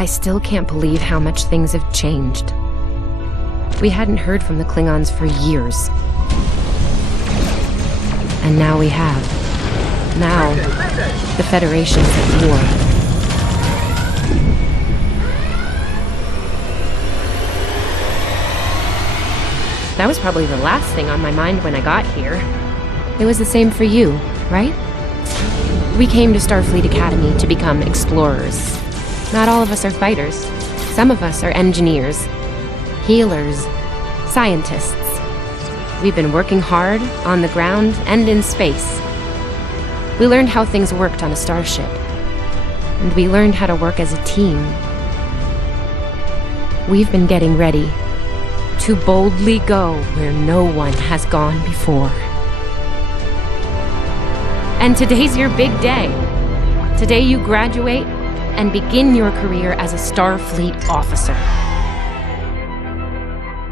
I still can't believe how much things have changed. We hadn't heard from the Klingons for years. And now we have. Now, the Federation's at war. That was probably the last thing on my mind when I got here. It was the same for you, right? We came to Starfleet Academy to become explorers. Not all of us are fighters. Some of us are engineers, healers, scientists. We've been working hard on the ground and in space. We learned how things worked on a starship. And we learned how to work as a team. We've been getting ready to boldly go where no one has gone before. And today's your big day. Today you graduate and begin your career as a Starfleet officer.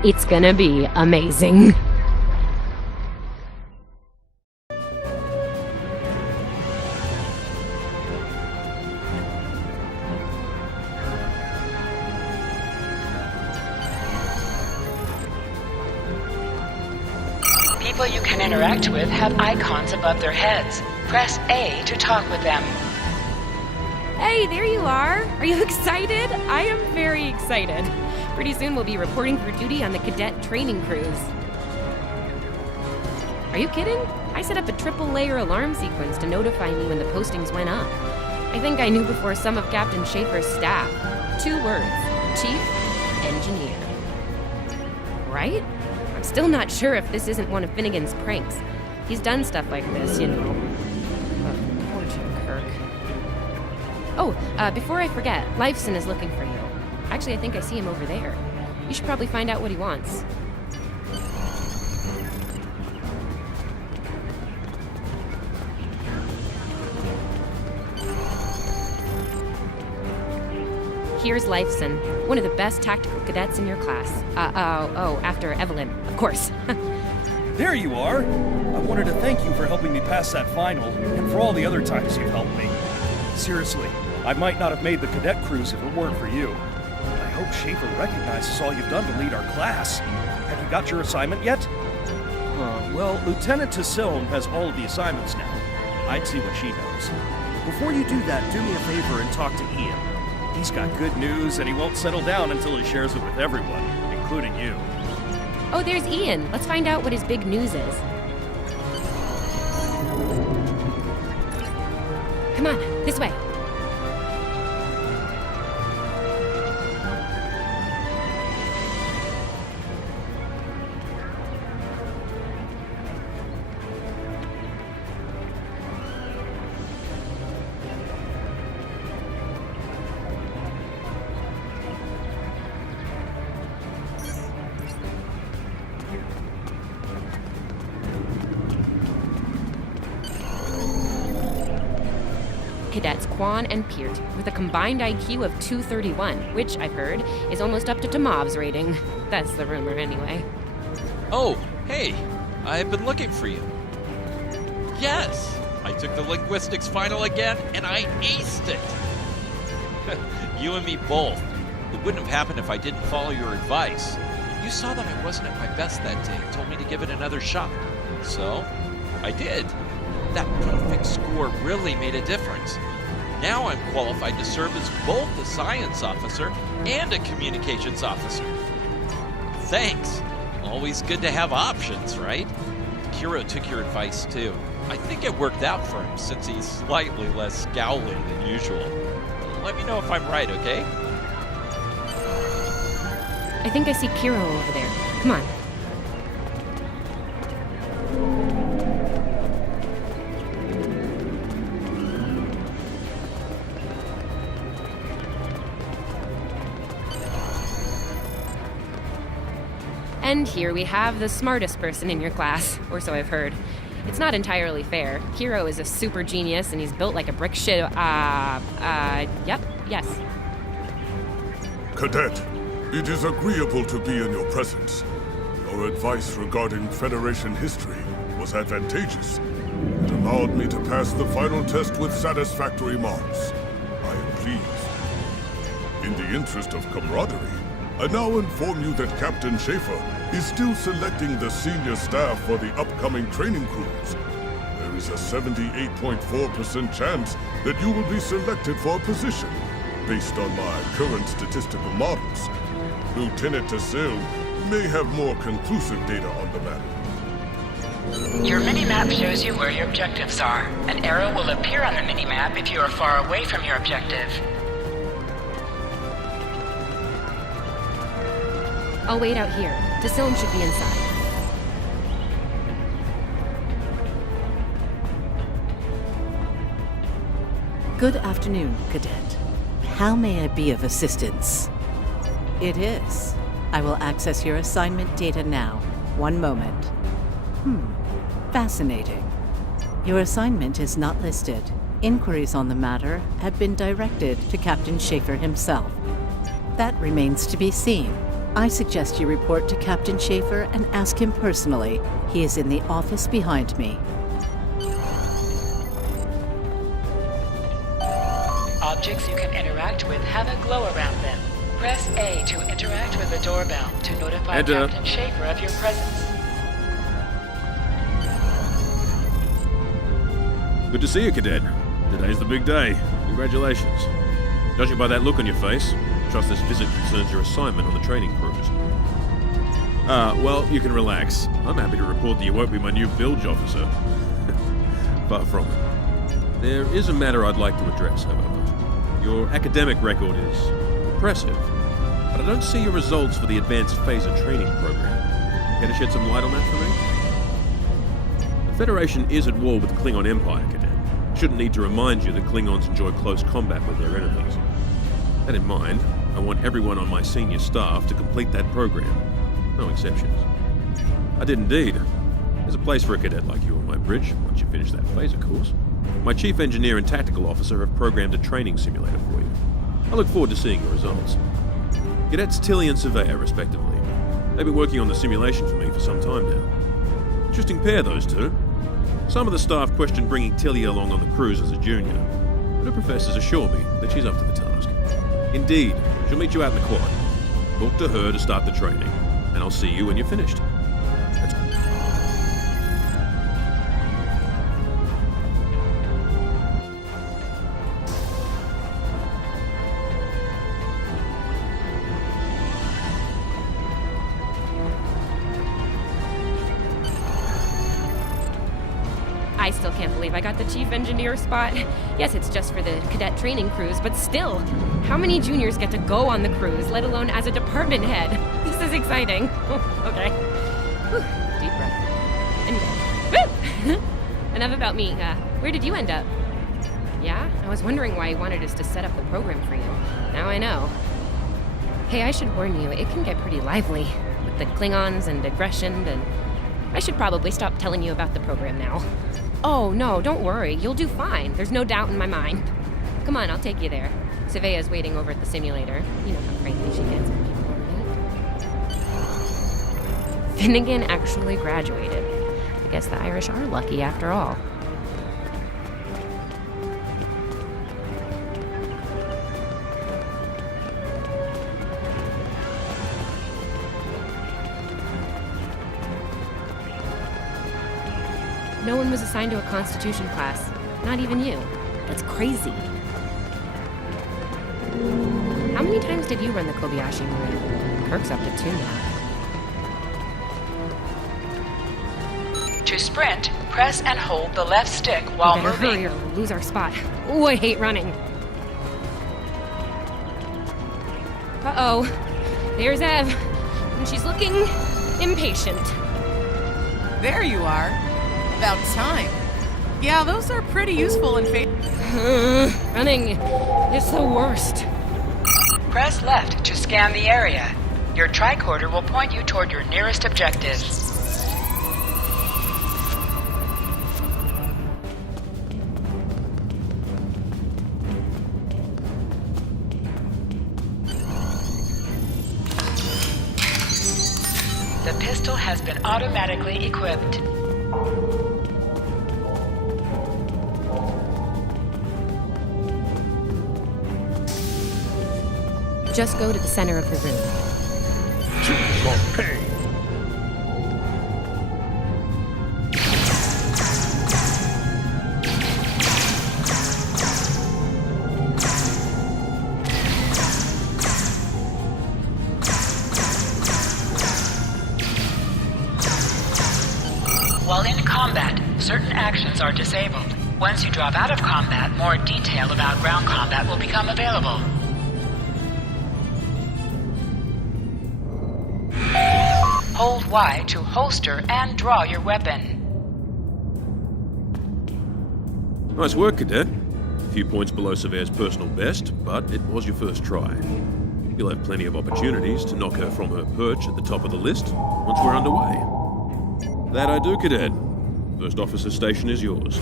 It's gonna be amazing. People you can interact with have icons above their heads. Press A to talk with them. Hey, there you are. Are you excited? I am very excited. Pretty soon we'll be reporting for duty on the cadet training cruise. Are you kidding? I set up a triple-layer alarm sequence to notify me when the postings went up. I think I knew before some of Captain Schaefer's staff. 2 words. Chief Engineer. Right? I'm still not sure if this isn't one of Finnegan's pranks. He's done stuff like this, you know. Poor Jim Kirk. Oh, before I forget, Lifeson is looking for you. Actually, I think I see him over there. You should probably find out what he wants. Here's Lifeson, one of the best tactical cadets in your class. After Evelyn, of course. There you are! I wanted to thank you for helping me pass that final, and for all the other times you've helped me. Seriously, I might not have made the cadet cruise if it weren't for you. I hope Schaefer recognizes all you've done to lead our class. Have you got your assignment yet? Well, Lieutenant Tassiln has all of the assignments now. I'd see what she knows. Before you do that, do me a favor and talk to Ian. He's got good news, and he won't settle down until he shares it with everyone, including you. Oh, there's Ian. Let's find out what his big news is. Come on, this way. Cadets Quan and Peart with a combined IQ of 231, which, I've heard, is almost up to Tomov's rating. That's the rumor, anyway. Oh, hey, I've been looking for you. Yes, I took the linguistics final again, and I aced it. You and me both. It wouldn't have happened if I didn't follow your advice. You saw that I wasn't at my best that day and told me to give it another shot. So, I did. That perfect score really made a difference. Now I'm qualified to serve as both a science officer and a communications officer. Thanks. Always good to have options, right? Kiro took your advice too. I think it worked out for him since he's slightly less scowly than usual. Let me know if I'm right, okay? I think I see Kiro over there. Come on. And here we have the smartest person in your class, or so I've heard. It's not entirely fair. Kiro is a super genius, and he's built like a brick shit. Yep, yes. Cadet, it is agreeable to be in your presence. Your advice regarding Federation history was advantageous. It allowed me to pass the final test with satisfactory marks. I am pleased. In the interest of camaraderie, I now inform you that Captain Schaefer is still selecting the senior staff for the upcoming training cruise. There is a 78.4% chance that you will be selected for a position, based on my current statistical models. Lieutenant Tassil may have more conclusive data on the matter. Your minimap shows you where your objectives are. An arrow will appear on the minimap if you are far away from your objective. I'll wait out here. Tassilm should be inside. Good afternoon, Cadet. How may I be of assistance? It is. I will access your assignment data now. One moment. Fascinating. Your assignment is not listed. Inquiries on the matter have been directed to Captain Schaefer himself. That remains to be seen. I suggest you report to Captain Schaefer and ask him personally. He is in the office behind me. Objects you can interact with have a glow around them. Press A to interact with the doorbell to notify Enter. Captain Schaefer of your presence. Good to see you, Cadet. Today's the big day. Congratulations. Judging by that look on your face, I trust this visit concerns your assignment on the training cruise. Well, you can relax. I'm happy to report that you won't be my new bilge officer. Far from it. There is a matter I'd like to address, however. Your academic record is impressive, but I don't see your results for the advanced phaser training program. Care to shed some light on that for me? The Federation is at war with the Klingon Empire, Cadet. Shouldn't need to remind you that Klingons enjoy close combat with their enemies. That in mind, I want everyone on my senior staff to complete that program. No exceptions. I did indeed. There's a place for a cadet like you on my bridge once you finish that phaser course. My chief engineer and tactical officer have programmed a training simulator for you. I look forward to seeing your results. Cadets Tilly and Surveyor, respectively. They've been working on the simulation for me for some time now. Interesting pair, those two. Some of the staff question bringing Tilly along on the cruise as a junior, but her professors assure me that she's up to the task. Indeed, she'll meet you out in the quad. Talk to her to start the training, and I'll see you when you're finished. That's I still can't believe I got the chief engineer spot. Yes, it's just for the cadet training cruise, but still, how many juniors get to go on the cruise, let alone as a department head? This is exciting. Okay. Whew, deep breath. Anyway. Enough about me. Where did you end up? Yeah? I was wondering why you wanted us to set up the program for you. Now I know. Hey, I should warn you, it can get pretty lively. With the Klingons and aggression, and I should probably stop telling you about the program now. Oh, no, don't worry. You'll do fine. There's no doubt in my mind. Come on, I'll take you there. Surveyor's waiting over at the simulator. You know how friendly she gets with people, right? Finnegan actually graduated. I guess the Irish are lucky after all. No one was assigned to a Constitution class. Not even you. That's crazy. How many times did you run the Kobayashi Maru? Kirk's up to 2 now. To sprint, press and hold the left stick while We better moving. hurry or we'll lose our spot. Ooh, I hate running. Uh-oh. There's Ev. And she's looking impatient. There you are. About time. Yeah, those are pretty useful in Running is the worst. Press left to scan the area. Your tricorder will point you toward your nearest objective. The pistol has been automatically equipped. Just go to the center of the room. While in combat, certain actions are disabled. Once you drop out of combat, more detail about ground combat will become available. Hold Y to holster and draw your weapon. Nice work, Cadet. A few points below Severe's personal best, but it was your first try. You'll have plenty of opportunities to knock her from her perch at the top of the list once we're underway. That I do, Cadet. First officer station is yours.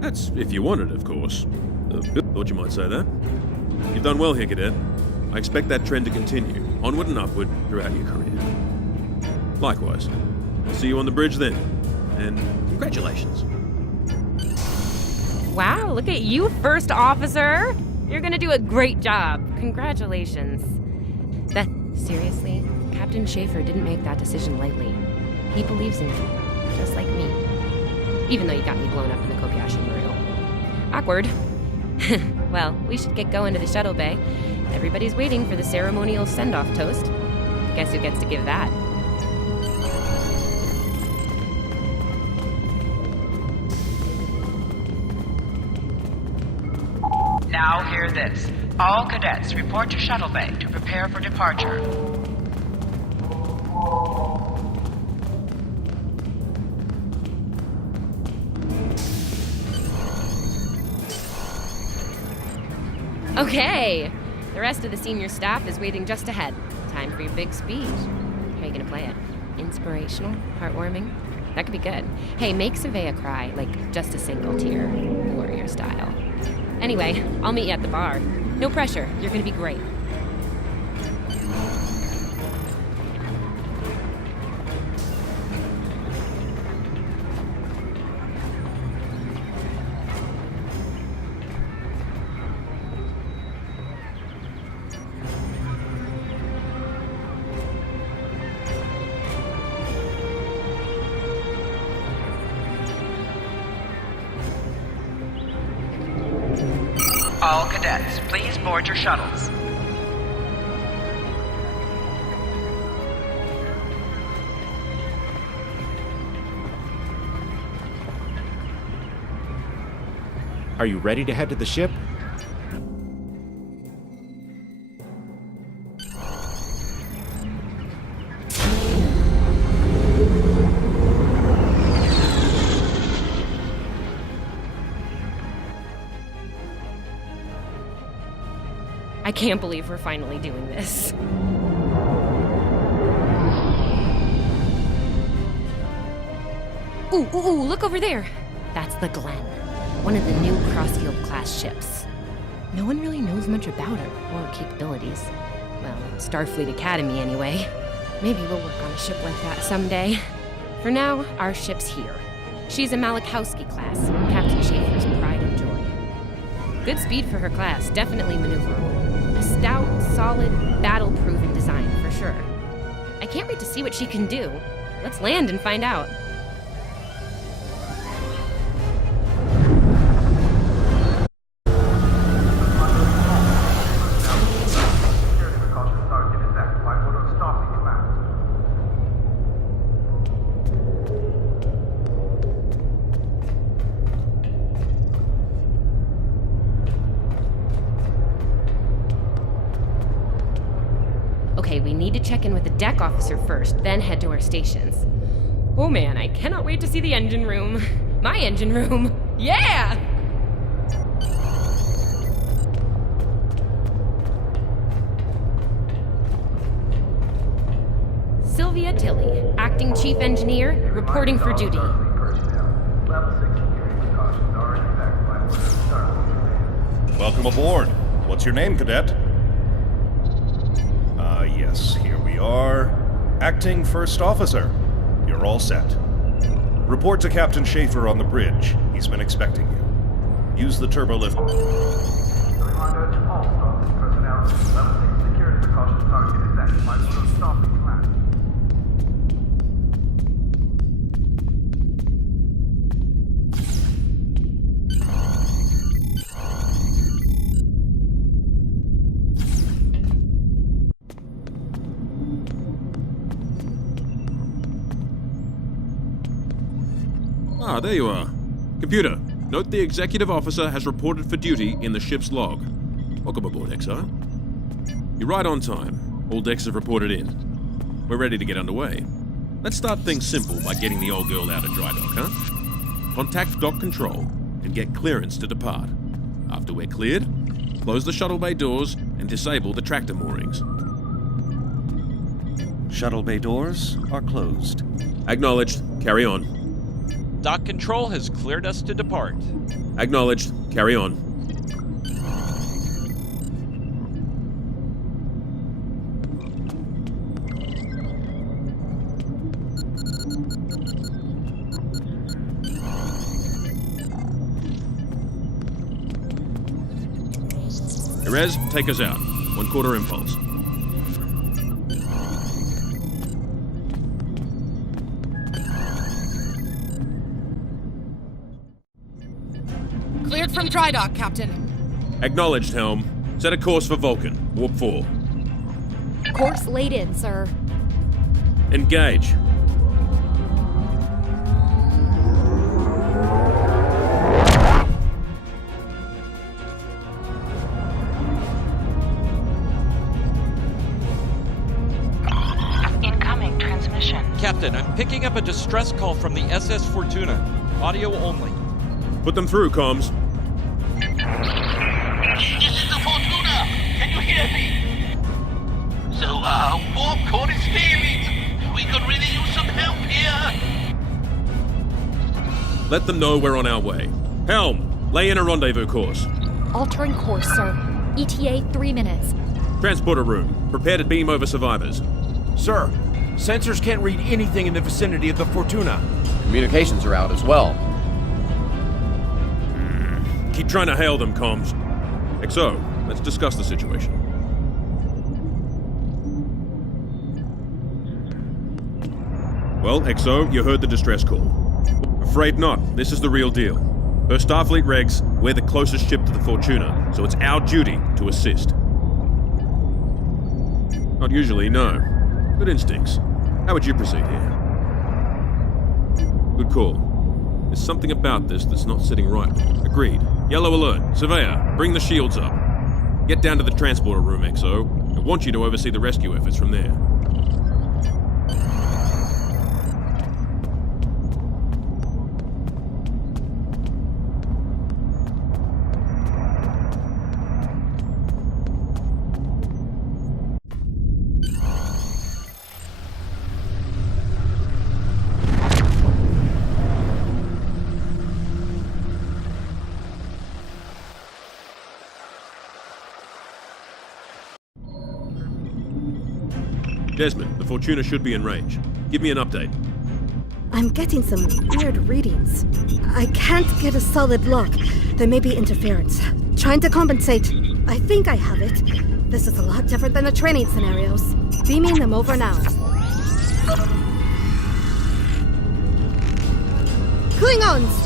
That's if you want it, of course. Thought you might say that. You've done well here, Cadet. I expect that trend to continue, onward and upward, throughout your career. Likewise. I'll see you on the bridge then. And congratulations. Wow, look at you, First Officer! You're gonna do a great job. Congratulations. Seriously, Captain Schaefer didn't make that decision lightly. He believes in you, just like me. Even though you got me blown up in the Kobayashi Maru. Awkward. Well, we should get going to the shuttle bay. Everybody's waiting for the ceremonial send-off toast. Guess who gets to give that? Now hear this. All cadets report to shuttle bay to prepare for departure. Okay! The rest of the senior staff is waiting just ahead. Time for your big speech. How are you gonna play it? Inspirational? Heartwarming? That could be good. Hey, make Savea cry, like just a single tear, warrior style. Anyway, I'll meet you at the bar. No pressure, you're gonna be great. All cadets, please board your shuttles. Are you ready to head to the ship? I can't believe we're finally doing this. Ooh, look over there! That's the Glen, one of the new Crossfield-class ships. No one really knows much about her or her capabilities. Well, Starfleet Academy anyway. Maybe we'll work on a ship like that someday. For now, our ship's here. She's a Malachowski class, Captain Schaefer's pride and joy. Good speed for her class, definitely maneuverable. A stout, solid, battle-proven design, for sure. I can't wait to see what she can do. Let's land and find out. Okay, we need to check in with the deck officer first, then head to our stations. Oh man, I cannot wait to see the engine room. My engine room. Yeah! Sylvia Tilley, acting chief engineer, reporting for duty. Welcome aboard. What's your name, Cadet? Yes, here we are. Acting First Officer. You're all set. Report to Captain Schaefer on the bridge. He's been expecting you. Use the turbolift. Ah, there you are. Computer, note the executive officer has reported for duty in the ship's log. Welcome aboard, XR. You're right on time. All decks have reported in. We're ready to get underway. Let's start things simple by getting the old girl out of dry dock, huh? Contact dock control and get clearance to depart. After we're cleared, close the shuttle bay doors and disable the tractor moorings. Shuttle bay doors are closed. Acknowledged. Carry on. Dock control has cleared us to depart. Acknowledged. Carry on. Perez, take us out. 1/4 impulse. Cleared from dry dock, Captain. Acknowledged, Helm. Set a course for Vulcan. Warp 4. Course laid in, sir. Engage. Incoming transmission. Captain, I'm picking up a distress call from the SS Fortuna. Audio only. Put them through, comms. This is the Fortuna! Can you hear me? So, warp core is failing. We could really use some help here. Let them know we're on our way. Helm, lay in a rendezvous course. Altering course, sir. ETA 3 minutes. Transporter room. Prepare to beam over survivors. Sir, sensors can't read anything in the vicinity of the Fortuna. Communications are out as well. Keep trying to hail them, comms. XO, let's discuss the situation. Well, XO, you heard the distress call. Afraid not. This is the real deal. Per Starfleet regs, we're the closest ship to the Fortuna, so it's our duty to assist. Not usually, no. Good instincts. How would you proceed here? Good call. There's something about this that's not sitting right. Agreed. Yellow alert. Surveyor, bring the shields up. Get down to the transporter room, XO. I want you to oversee the rescue efforts from there. Desmond, the Fortuna should be in range. Give me an update. I'm getting some weird readings. I can't get a solid lock. There may be interference. Trying to compensate. I think I have it. This is a lot different than the training scenarios. Beaming them over now. Klingons!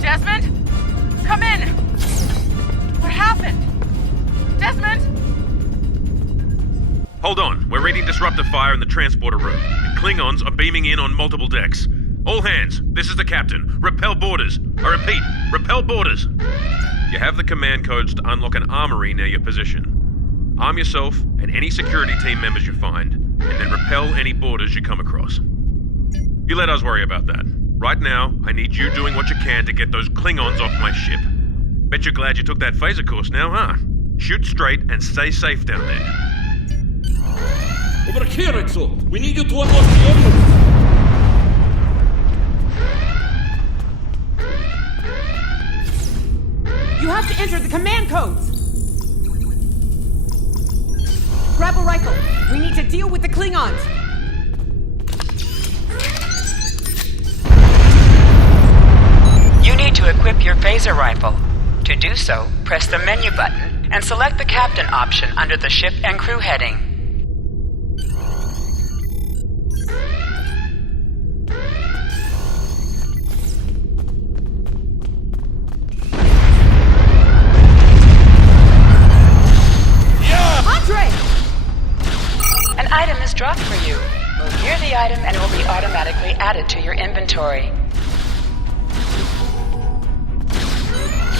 Desmond? Come in! What happened? Desmond? Hold on. We're reading disruptor fire in the transporter room. And Klingons are beaming in on multiple decks. All hands, this is the captain. Repel boarders. I repeat, repel boarders. You have the command codes to unlock an armory near your position. Arm yourself and any security team members you find, and then repel any boarders you come across. You let us worry about that. Right now, I need you doing what you can to get those Klingons off my ship. Bet you're glad you took that phaser course now, huh? Shoot straight and stay safe down there. Over here, Exo! We need you to unlock the armor! You have to enter the command codes! grab a rifle. We need to deal with the Klingons. You need to equip your phaser rifle. To do so, press the menu button and select the captain option under the ship and crew heading. An item is dropped for you. Move near the item and it will be automatically added to your inventory. You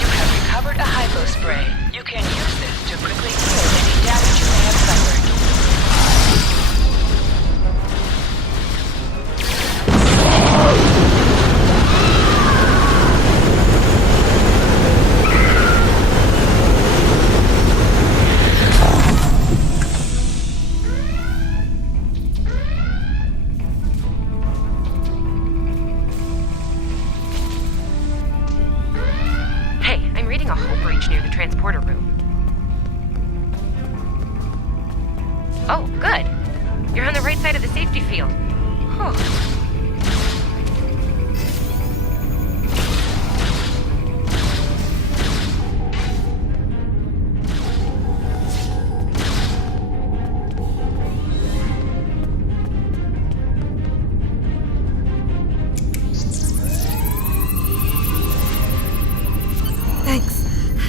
have recovered a hypo spray. You can use this to quickly heal any damage you may have suffered. Near the transporter room. Oh, good. You're on the right side of the safety field. Huh.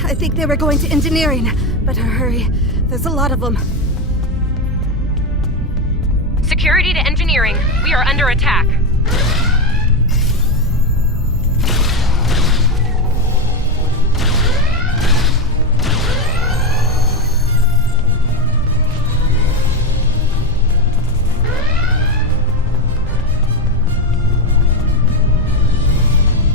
I think they were going to engineering. Better hurry. There's a lot of them. Security to engineering. We are under attack.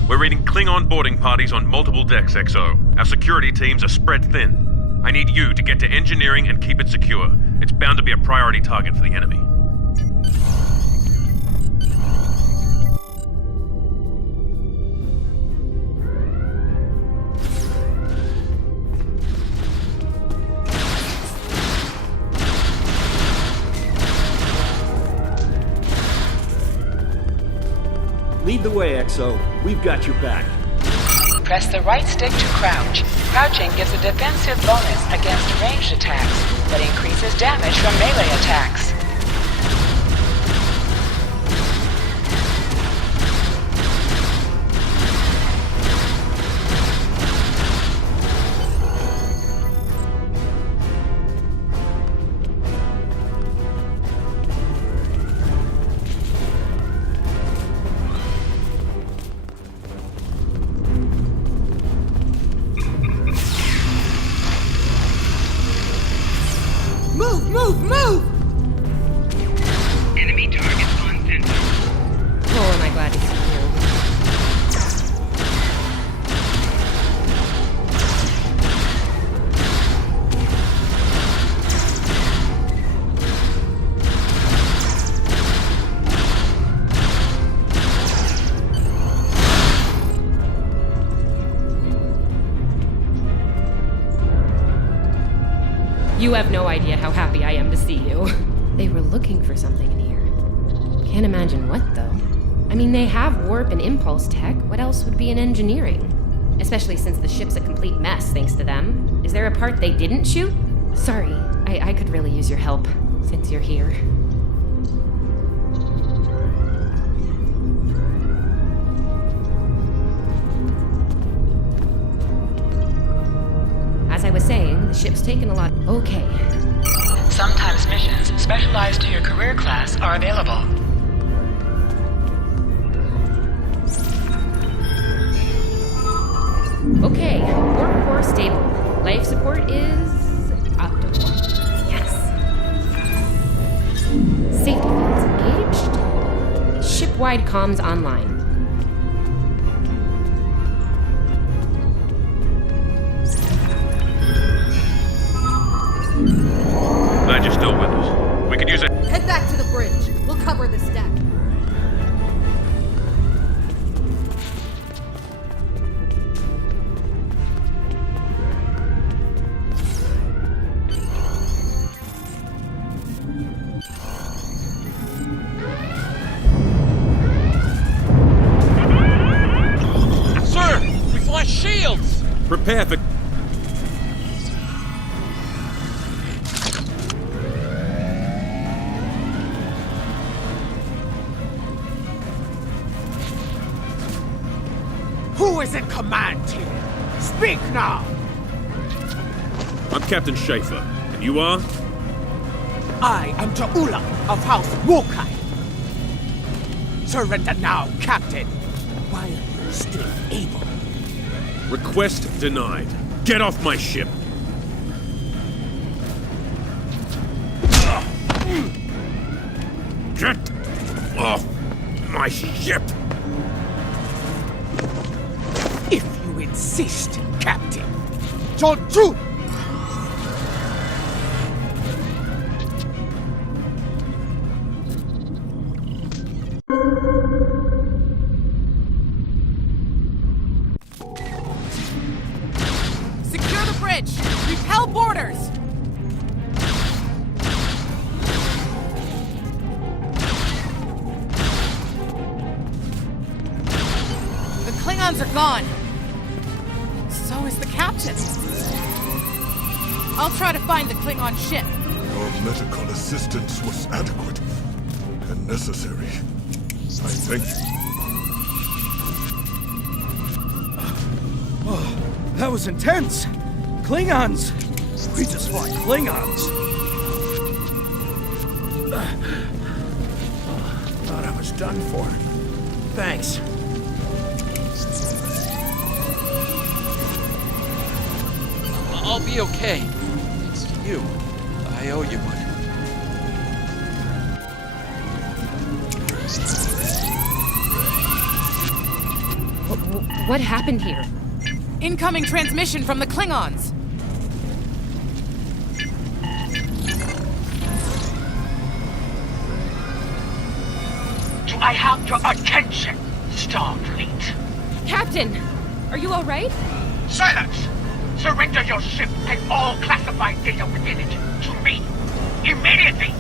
We're reading Klingon boarding parties on multiple decks, XO. Our security teams are spread thin. I need you to get to engineering and keep it secure. It's bound to be a priority target for the enemy. Lead the way, XO. We've got your back. Press the right stick to crouch. Crouching gives a defensive bonus against ranged attacks, but increases damage from melee attacks. Move! Enemy targets on center. Oh, am I glad to see You have no idea how happy I am to see you. They were looking for something in here. Can't imagine what, though. I mean, they have warp and impulse tech. What else would be in engineering? Especially since the ship's a complete mess, thanks to them. Is there a part they didn't shoot? Sorry, I could really use your help, since you're here. As I was saying, the ship's taken a lot. Okay. Sometimes missions specialized to your career class are available. Okay, warp core stable. Life support is optimal. Yes. Safety fields engaged. Ship-wide comms online. Glad you're still with us. We could use it. Head back to the bridge. We'll cover this deck. Prepare for... Who is in command here? Speak now! I'm Captain Schaefer, and you are? I am Ta'ula of House Wokai. Surrender now, Captain, while you're still able. Request denied. Get off my ship! Get off my ship! If you insist, Captain. Joju! Secure the bridge! Repel boarders! The Klingons are gone. So is the captain. I'll try to find the Klingon ship. Your medical assistance was adequate and necessary. I thank you. Oh, that was intense. Klingons. We just fought Klingons. Thought I was done for. Thanks. I'll be okay. It's you. I owe you one. What happened here? Incoming transmission from the Klingons. Do I have your attention, Starfleet? Captain, are you all right? Silence! Surrender your ship and all classified data within it to me. Immediately!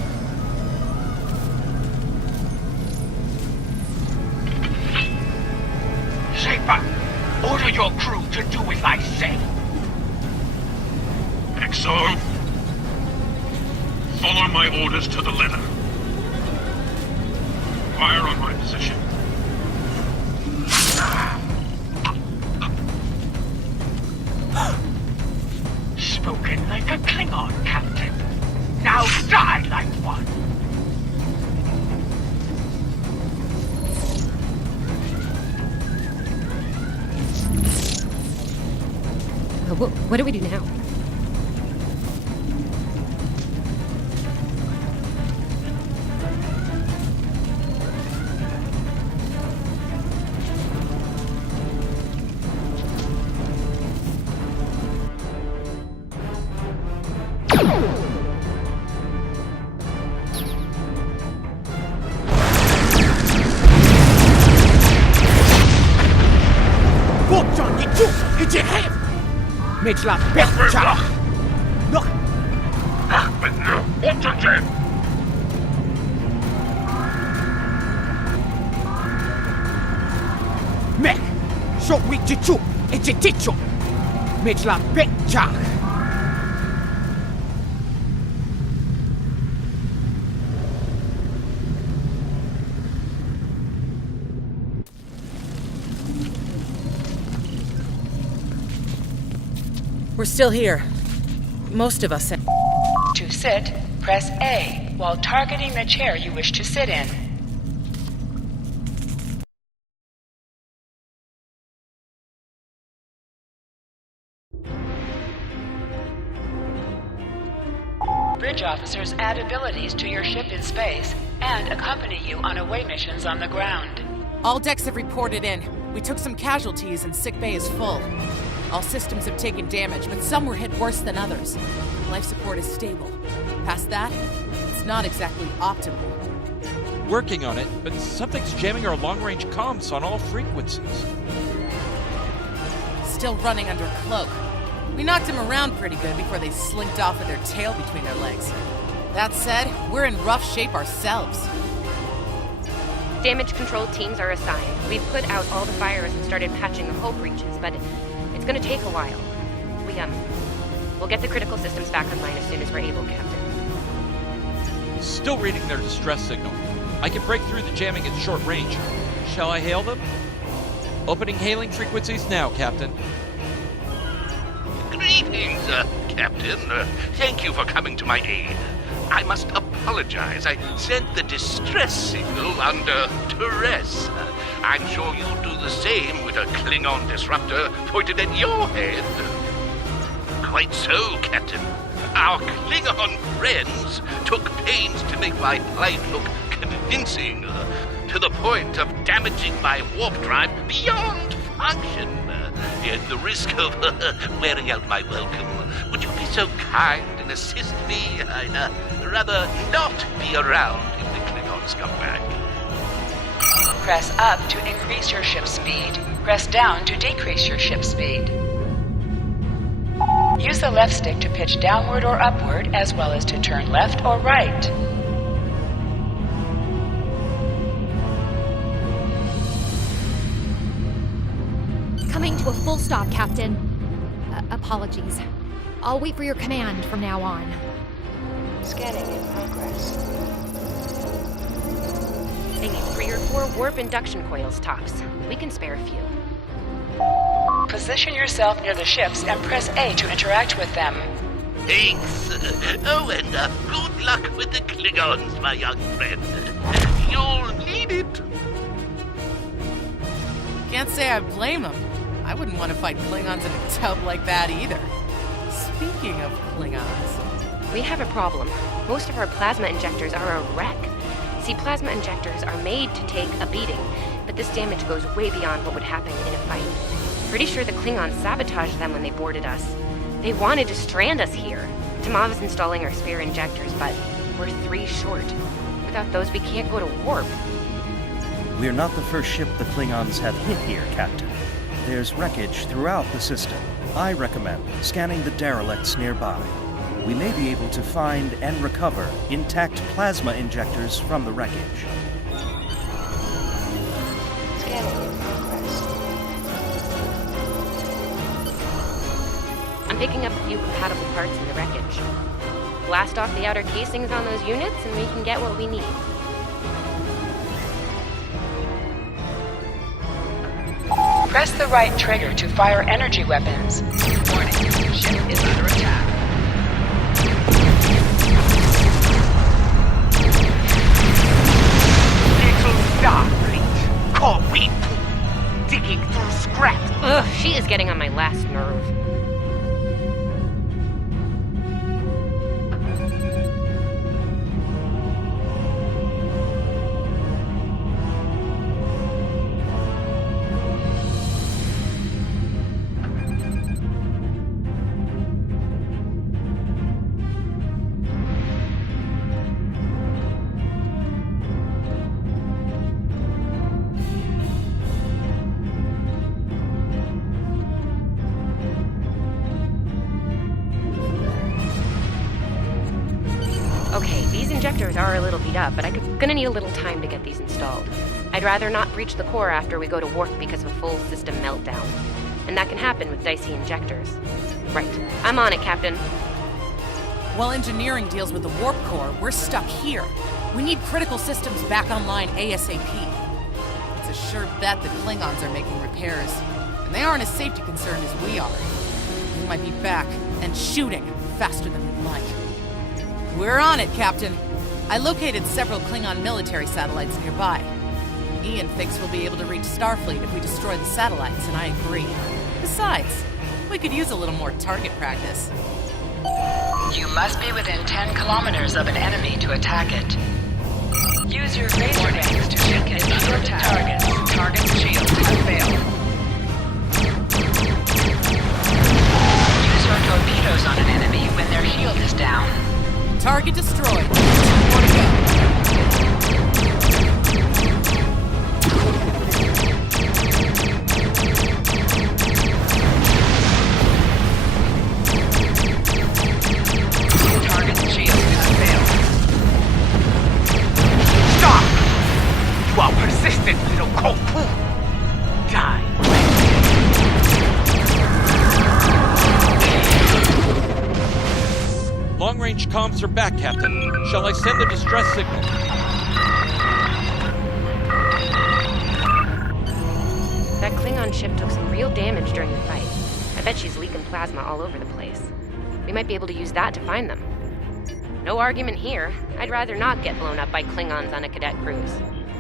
Schaefer, order your crew to do as I say. XO, follow my orders to the letter. Fire on my position. Spoken like a Klingon, Captain. Now die like one. What do we do now? Mitchla Betcha! Look! Mek! Show we chichu! It's a ticho! Mitchla Betcha! We're still here. Most of us. To sit, press A while targeting the chair you wish to sit in. Bridge officers add abilities to your ship in space and accompany you on away missions on the ground. All decks have reported in. We took some casualties and sickbay is full. All systems have taken damage, but some were hit worse than others. Life support is stable. Past that, it's not exactly optimal. Working on it, but something's jamming our long-range comms on all frequencies. Still running under cloak. We knocked him around pretty good before they slinked off with their tail between their legs. That said, we're in rough shape ourselves. Damage control teams are assigned. We've put out all the fires and started patching the hull breaches, but It's gonna take a while. We'll get the critical systems back online as soon as we're able, Captain. Still reading their distress signal. I can break through the jamming at short range. Shall I hail them? Opening hailing frequencies now, Captain. Greetings, Captain. Thank you for coming to my aid. I must apologize. I sent the distress signal under duress. I'm sure you'll do the same with a Klingon disruptor pointed at your head. Quite so, Captain. Our Klingon friends took pains to make my plight look convincing, to the point of damaging my warp drive beyond function. At the risk of wearing out my welcome, would you be so kind and assist me? I'd rather not be around if the Klingons come back. Press up to increase your ship speed. Press down to decrease your ship speed. Use the left stick to pitch downward or upward, as well as to turn left or right. Coming to a full stop, Captain. Apologies. I'll wait for your command from now on. Scanning in progress. They need 3 or 4 warp induction coils tops. We can spare a few. Position yourself near the ships and press A to interact with them. Thanks. Oh, and good luck with the Klingons, my young friend. You'll need it. Can't say I blame them. I wouldn't want to fight Klingons in a tub like that either. Speaking of Klingons... We have a problem. Most of our plasma injectors are a wreck. See, plasma injectors are made to take a beating, but this damage goes way beyond what would happen in a fight. Pretty sure the Klingons sabotaged them when they boarded us. They wanted to strand us here. Tamav is installing our spare injectors, but we're 3 short. Without those, we can't go to warp. We're not the first ship the Klingons have hit here, Captain. There's wreckage throughout the system. I recommend scanning the derelicts nearby. We may be able to find and recover intact plasma injectors from the wreckage. Scanning in progress. I'm picking up a few compatible parts in the wreckage. Blast off the outer casings on those units, and we can get what we need. Press the right trigger to fire energy weapons. Warning, ship is under attack. Little Starfleet, caught me digging through scrap. Ugh, she is getting on my last nerve. Okay, these injectors are a little beat up, but I'm gonna need a little time to get these installed. I'd rather not breach the core after we go to warp because of a full system meltdown. And that can happen with dicey injectors. Right, I'm on it, Captain. While engineering deals with the warp core, we're stuck here. We need critical systems back online ASAP. It's a sure bet the Klingons are making repairs, and they aren't as safety concerned as we are. We might be back and shooting faster than we'd like. We're on it, Captain. I located several Klingon military satellites nearby. Ian thinks we'll be able to reach Starfleet if we destroy the satellites, and I agree. Besides, we could use a little more target practice. You must be within 10 kilometers of an enemy to attack it. Use your phaser rings to sink it into your target. Target shield has failed. Use your torpedoes on an enemy when their shield is down. Target destroyed. More to go. Target shield has failed. Stop! You are persistent, little Kofu. Die. long-range comms are back, Captain. Shall I send the distress signal? That Klingon ship took some real damage during the fight. I bet she's leaking plasma all over the place. We might be able to use that to find them. No argument here. I'd rather not get blown up by Klingons on a cadet cruise.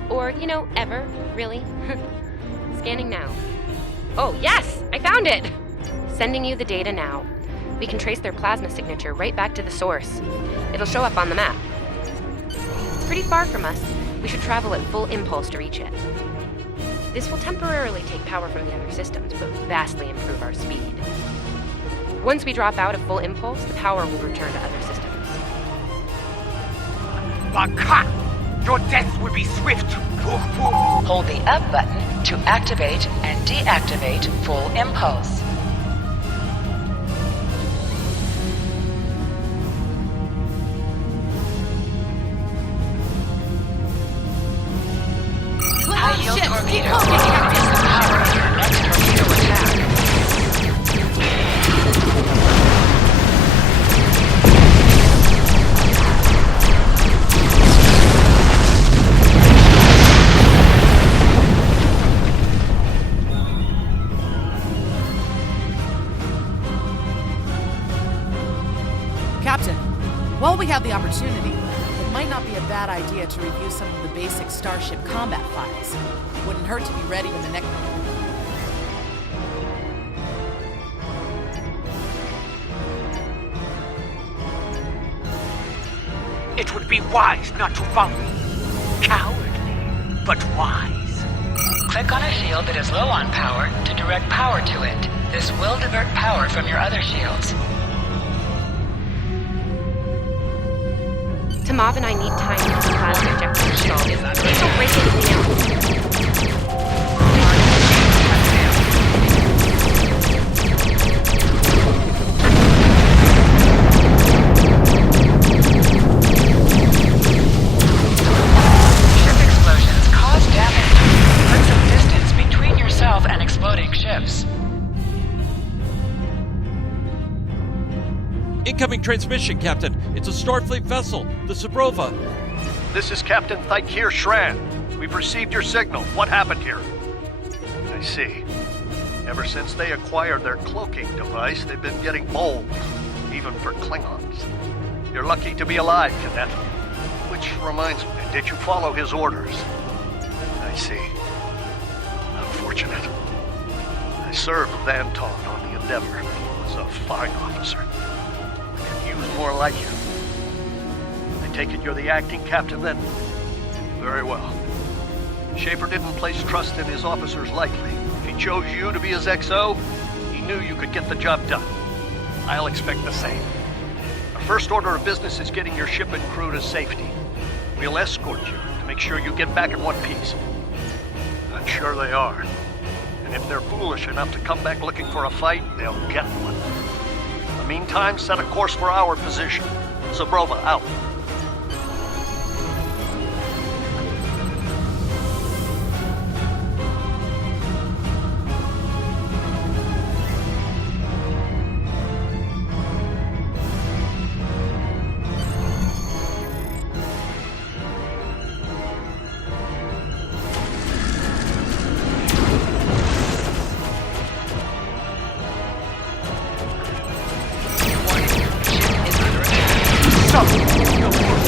Or, ever, really. Scanning now. Oh, yes! I found it! Sending you the data now. We can trace their plasma signature right back to the source. It'll show up on the map. It's pretty far from us. We should travel at full impulse to reach it. This will temporarily take power from the other systems, but vastly improve our speed. Once we drop out of full impulse, the power will return to other systems. Baka! Your death will be swift! Hold the up button to activate and deactivate full impulse. High-yield torpedo increase the power of your next torpedo attack. Captain, while we have the opportunity, it might not be a bad idea to review some of the basic Starship combat files. Wouldn't hurt to be ready when the next... It would be wise not to follow me. Cowardly, but wise. Click on a shield that is low on power to direct power to it. This will divert power from your other shields. Tamav and I need time to plasma ejector shield. Please don't break anything else. Ship explosions cause damage. Put some distance between yourself and exploding ships. Incoming transmission, Captain. It's a Starfleet vessel, the Sabrova. This is Captain Thykir Shran. We've received your signal. What happened here? I see. Ever since they acquired their cloaking device, they've been getting bold, even for Klingons. You're lucky to be alive, Cadet. Which reminds me, did you follow his orders? I see. Unfortunate. I served with Anton on the Endeavor. He was a fine officer. More like you. I take it you're the acting captain then? Very well. Schaefer didn't place trust in his officers lightly. If he chose you to be his XO, he knew you could get the job done. I'll expect the same. Our first order of business is getting your ship and crew to safety. We'll escort you to make sure you get back in one piece. I'm sure they are. And if they're foolish enough to come back looking for a fight, they'll get one. Meantime, set a course for our position. Sabrova out.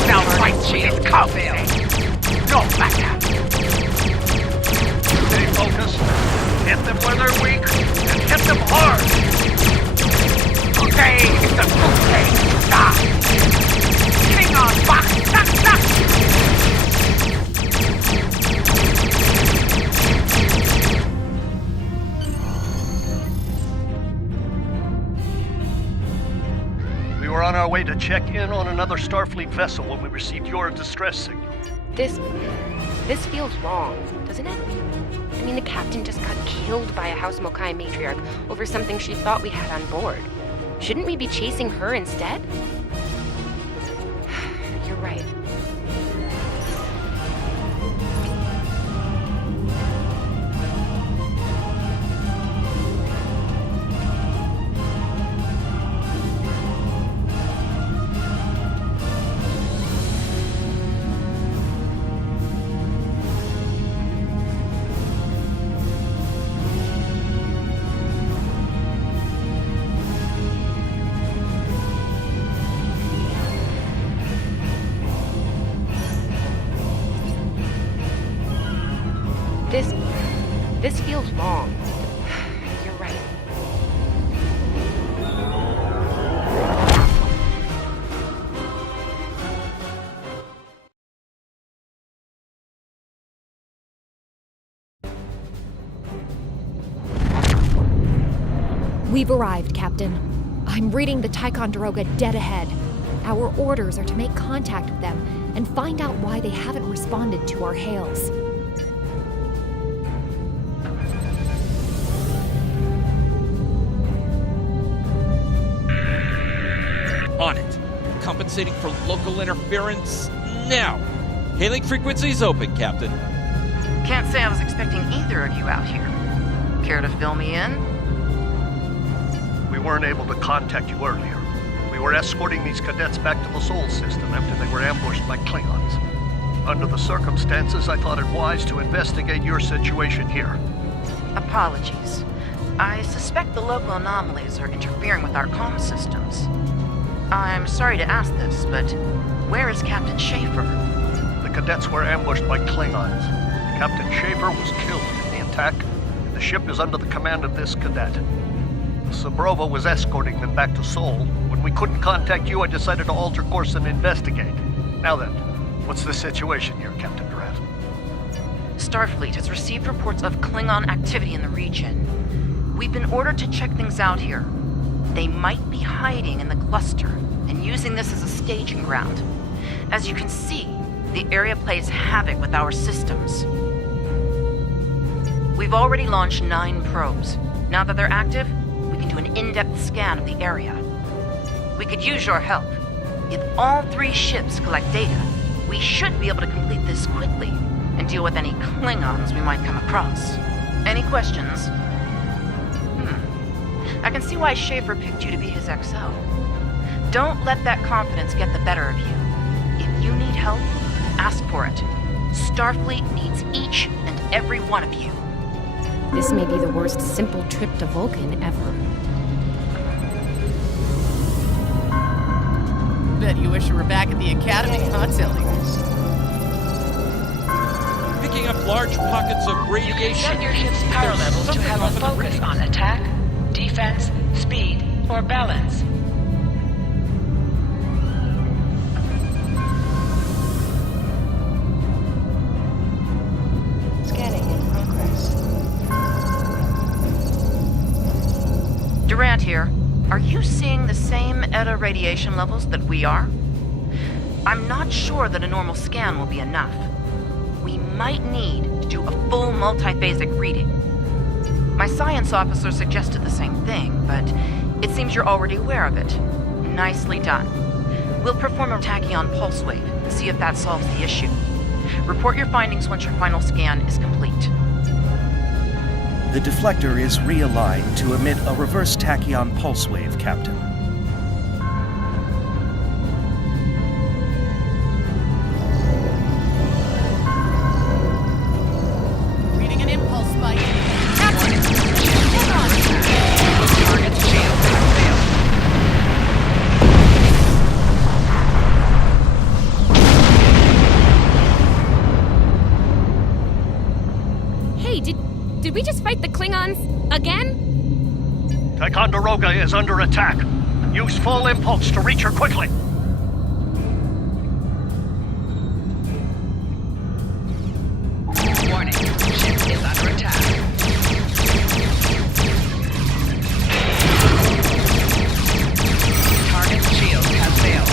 Now fight with confidence. No matter. Stay focused. Hit them where they're weak, and hit them hard. Today is the good day to die. Klingon back, knock, knock. We were on our way to check in on another Starfleet vessel when we received your distress signal. This feels wrong, doesn't it? I mean, the captain just got killed by a House Mokai matriarch over something she thought we had on board. Shouldn't we be chasing her instead? You're right. long. You're right. We've arrived, Captain. I'm reading the Ticonderoga dead ahead. Our orders are to make contact with them and find out why they haven't responded to our hails. On it. Compensating for local interference now. Hailing frequencies open, Captain. Can't say I was expecting either of you out here. Care to fill me in? We weren't able to contact you earlier. We were escorting these cadets back to the Sol system after they were ambushed by Klingons. Under the circumstances, I thought it wise to investigate your situation here. Apologies. I suspect the local anomalies are interfering with our comm systems. I'm sorry to ask this, but where is Captain Schaefer? The cadets were ambushed by Klingons. Captain Schaefer was killed in the attack, and the ship is under the command of this cadet. Sabrova was escorting them back to Sol. When we couldn't contact you, I decided to alter course and investigate. Now then, what's the situation here, Captain Durant? Starfleet has received reports of Klingon activity in the region. We've been ordered to check things out here. They might be hiding in the cluster and using this as a staging ground. As you can see, the area plays havoc with our systems. We've already launched 9 probes. Now that they're active, we can do an in-depth scan of the area. We could use your help. If all 3 ships collect data, we should be able to complete this quickly and deal with any Klingons we might come across. Any questions? I can see why Schaefer picked you to be his XO. Don't let that confidence get the better of you. If you need help, ask for it. Starfleet needs each and every one of you. This may be the worst simple trip to Vulcan ever. Bet you wish you were back at the Academy, huh, Tilly? Picking up large pockets of radiation. Set your ship's power levels to have a focus on attack, defense, speed, or balance. Scanning in progress. Durant here. Are you seeing the same ETA radiation levels that we are? I'm not sure that a normal scan will be enough. We might need to do a full multiphasic reading. My science officer suggested the same thing, but it seems you're already aware of it. Nicely done. We'll perform a tachyon pulse wave and see if that solves the issue. Report your findings once your final scan is complete. The deflector is realigned to emit a reverse tachyon pulse wave, Captain. Reading an impulse spike. Target's shield has failed. Hey, did we just fight the Klingons again? Ticonderoga is under attack. Use full impulse to reach her quickly. Warning, ship is under attack. Target's shield has failed.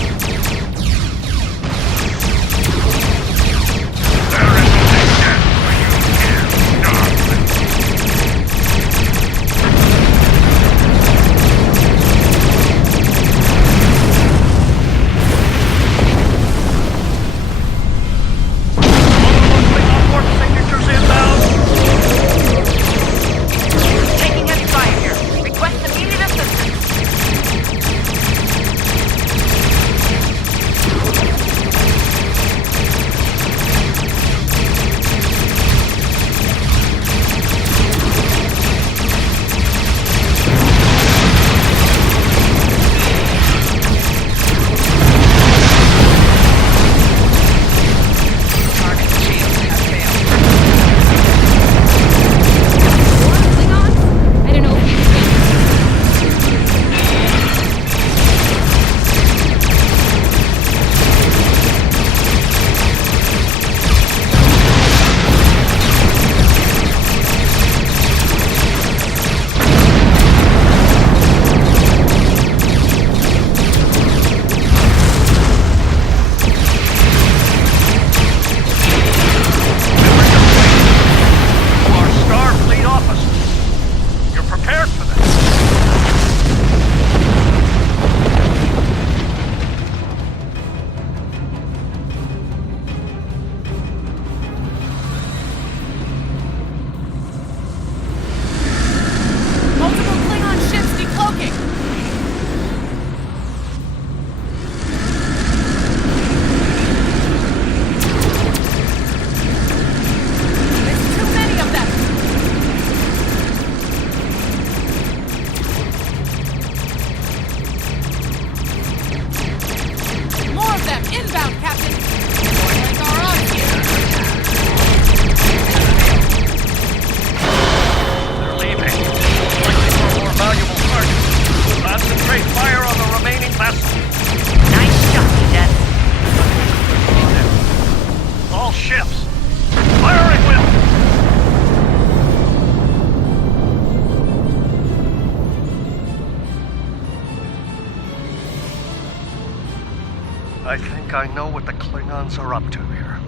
I think I know what the Klingons are up to here.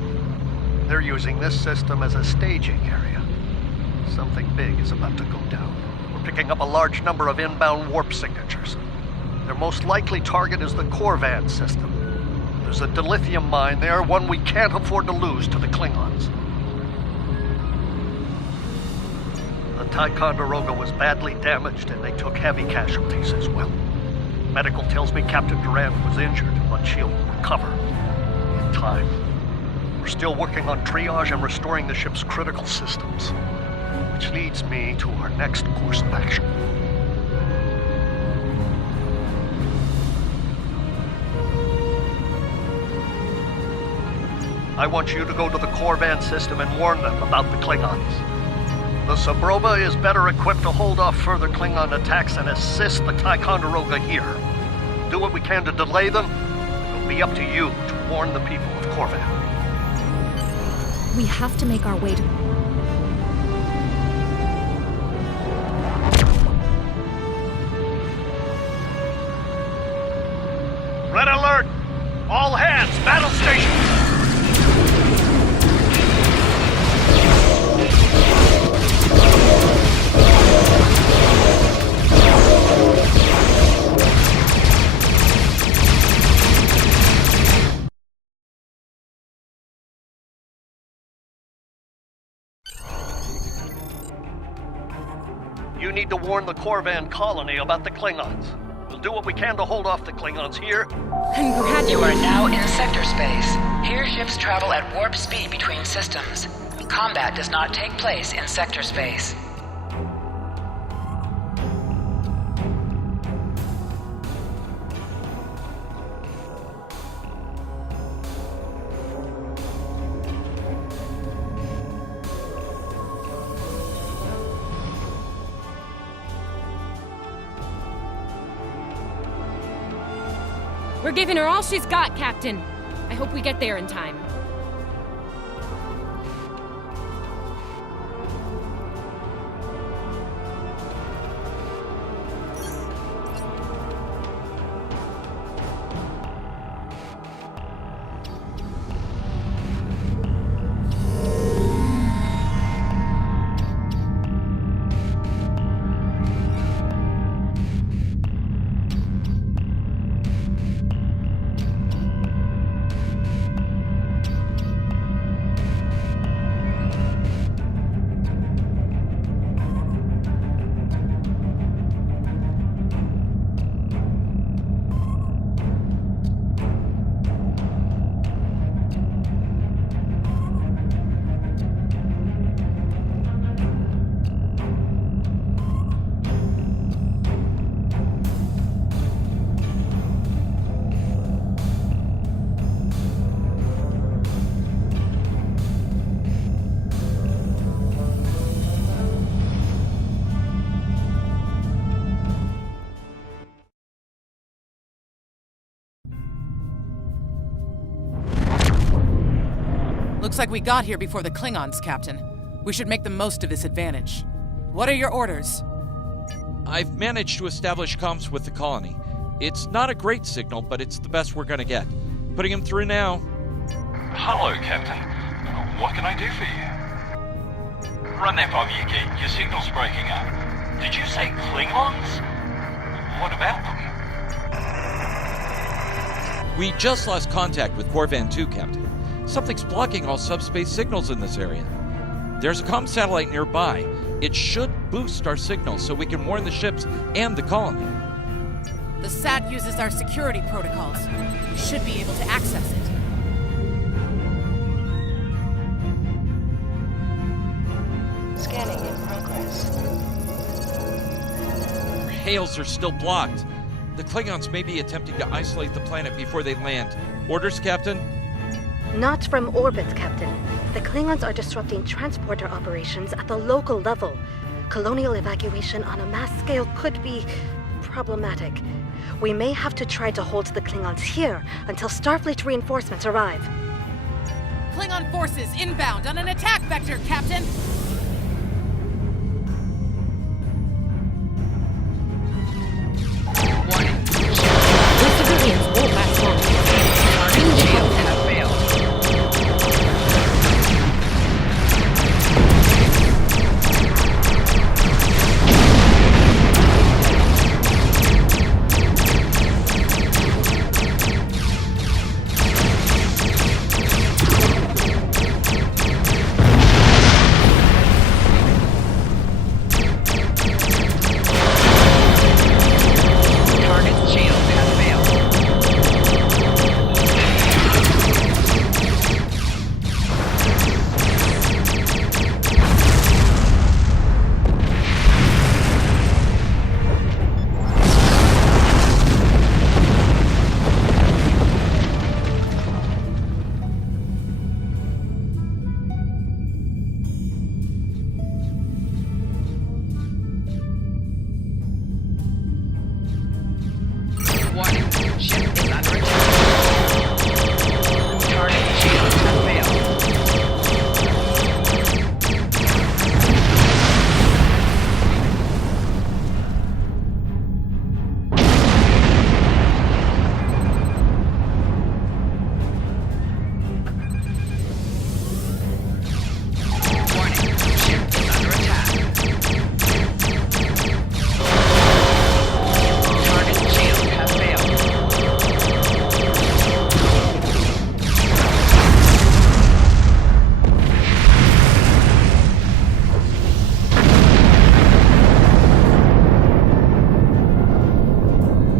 They're using this system as a staging area. Something big is about to go down. We're picking up a large number of inbound warp signatures. Their most likely target is the Korvan system. There's a dilithium mine there, one we can't afford to lose to the Klingons. The Ticonderoga was badly damaged and they took heavy casualties as well. Medical tells me Captain Durant was injured, but she'll recover in time. We're still working on triage and restoring the ship's critical systems, which leads me to our next course of action. I want you to go to the Korvan system and warn them about the Klingons. The Sabrova is better equipped to hold off further Klingon attacks and assist the Ticonderoga here. Do what we can to delay them. It'll be up to you to warn the people of Korvan. We have to make our way to... Red alert! All hands, battle stations! You need to warn the Korvan colony about the Klingons. We'll do what we can to hold off the Klingons here. You are now in sector space. Here ships travel at warp speed between systems. Combat does not take place in sector space. We're giving her all she's got, Captain. I hope we get there in time. Looks like we got here before the Klingons, Captain. We should make the most of this advantage. What are your orders? I've managed to establish comms with the colony. It's not a great signal, but it's the best we're gonna get. Putting him through now. Hello, Captain. What can I do for you? Run that by me again. Your signal's breaking up. Did you say Klingons? What about them? We just lost contact with Korvan 2, Captain. Something's blocking all subspace signals in this area. There's a comm satellite nearby. It should boost our signal so we can warn the ships and the colony. The SAT uses our security protocols. We should be able to access it. Scanning in progress. Our hails are still blocked. The Klingons may be attempting to isolate the planet before they land. Orders, Captain? Not from orbit, Captain. The Klingons are disrupting transporter operations at the local level. Colonial evacuation on a mass scale could be problematic. We may have to try to hold the Klingons here until Starfleet reinforcements arrive. Klingon forces inbound on an attack vector, Captain! Warning. Those civilians won't last long.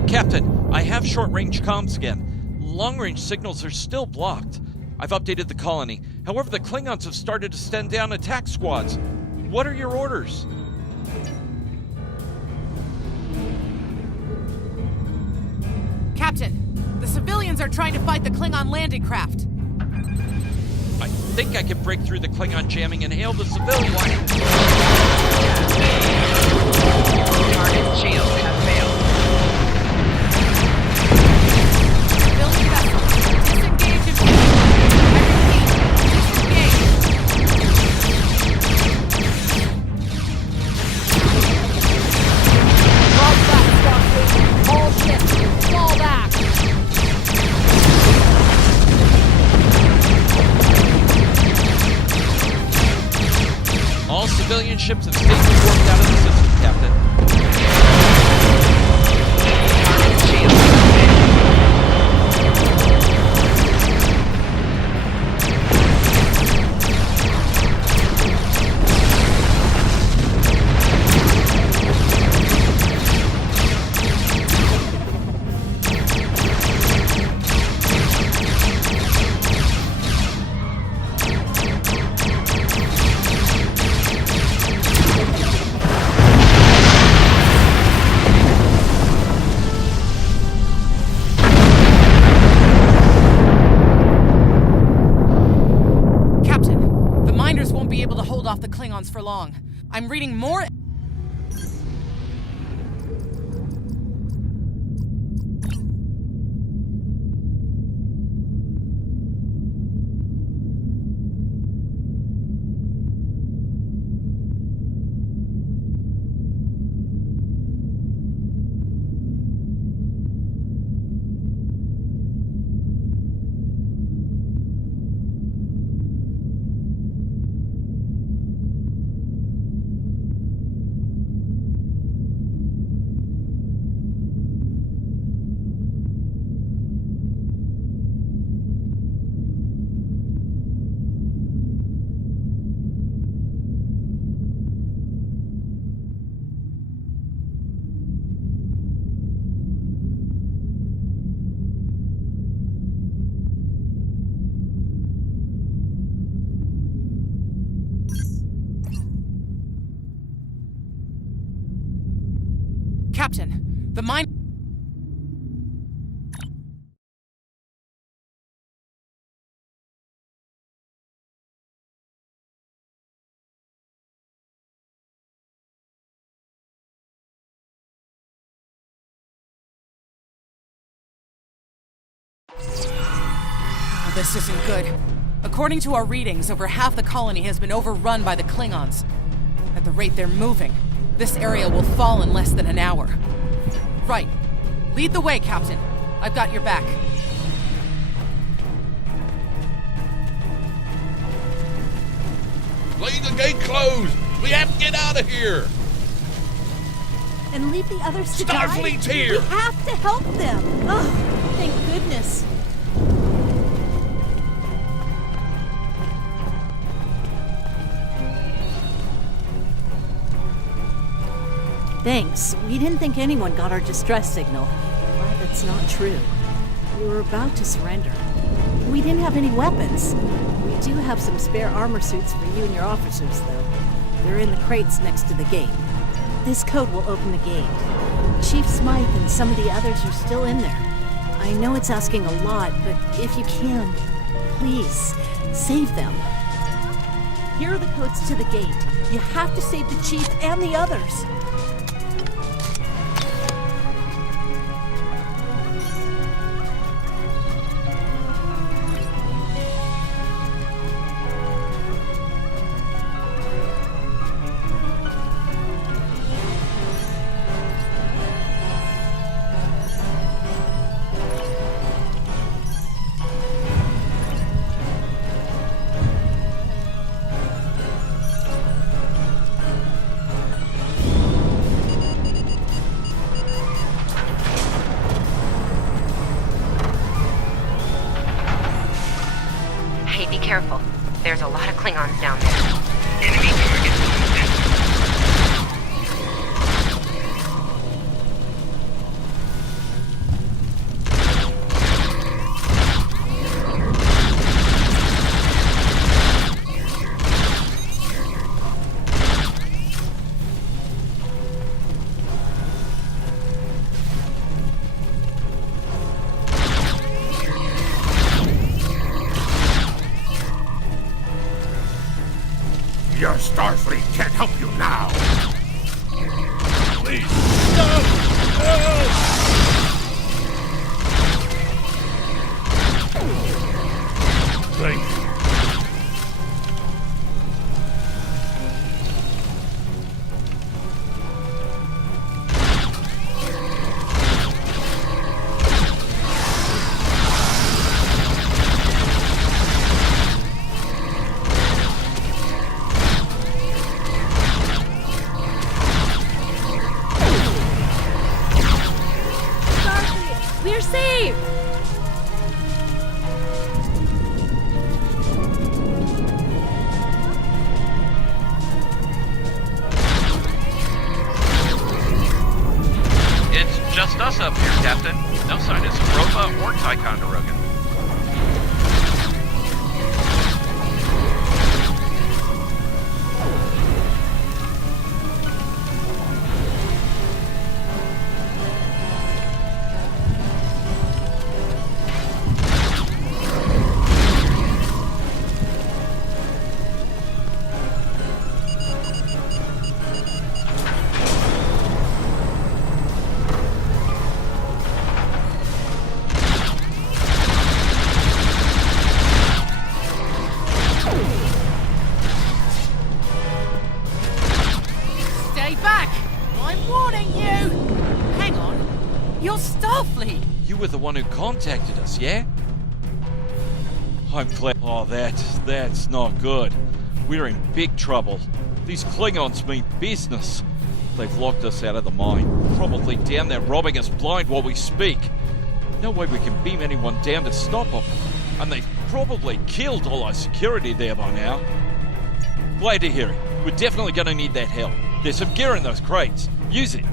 Captain, I have short-range comms again. Long-range signals are still blocked. I've updated the colony. However, the Klingons have started to send down attack squads. What are your orders? Captain, the civilians are trying to fight the Klingon landing craft. I think I can break through the Klingon jamming and hail the civilians. Target shields have failed. Civilian vessel, disengage immediately. All ships, fall back! All civilian ships have safely warped out of the system, Captain. Off the Klingons for long. I'm reading more. Captain, the mine. Oh, this isn't good. According to our readings, over half the colony has been overrun by the Klingons. At the rate they're moving, this area will fall in less than an hour. Right. Lead the way, Captain. I've got your back. Leave the gate closed! We have to get out of here! And leave the others to die? Starfleet's here! We have to help them! Oh, thank goodness. Thanks. We didn't think anyone got our distress signal. Glad that's not true. We were about to surrender. We didn't have any weapons. We do have some spare armor suits for you and your officers, though. They're in the crates next to the gate. This code will open the gate. Chief Smythe and some of the others are still in there. I know it's asking a lot, but if you can, please, save them. Here are the codes to the gate. You have to save the Chief and the others. Hey, be careful. There's a lot of Klingons down there. Enemy targets on the left. We're safe! It's just us up here, Captain. No sign of Sabrova or Ticonderoga. Stay back! I'm warning you! Hang on. You're Starfleet! You were the one who contacted us, yeah? I'm glad. Oh, that's not good. We're in big trouble. These Klingons mean business. They've locked us out of the mine. Probably down there robbing us blind while we speak. No way we can beam anyone down to stop them. And they've probably killed all our security there by now. Glad to hear it. We're definitely gonna need that help. There's some gear in those crates. Use it.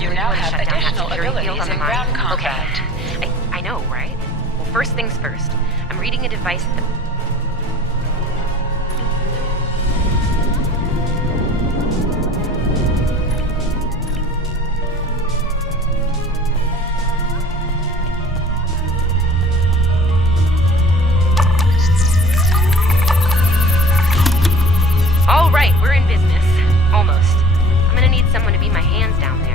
You now have additional abilities in ground combat. Okay. I know, right? Well, first things first. I'm reading a device that... All right, we're in business. Almost. I'm gonna need someone to be my hands down there.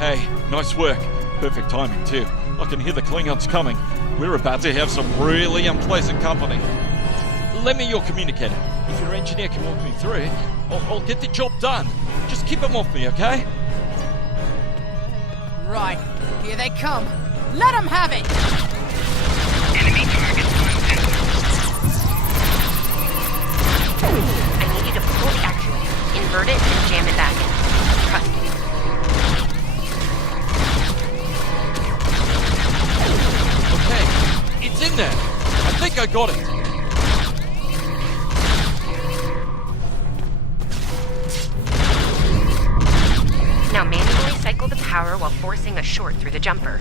Hey, nice work. Perfect timing, too. I can hear the Klingons coming. We're about to have some really unpleasant company. Lend me your communicator. If your engineer can walk me through it, I'll get the job done. Just keep them off me, okay? Right, here they come. Let them have it! Enemy target I need you to pull the actuator, invert it, and jam it back in. Trust me. Okay, it's in there. I think I got it. Now manually cycle the power while forcing a short through the jumper.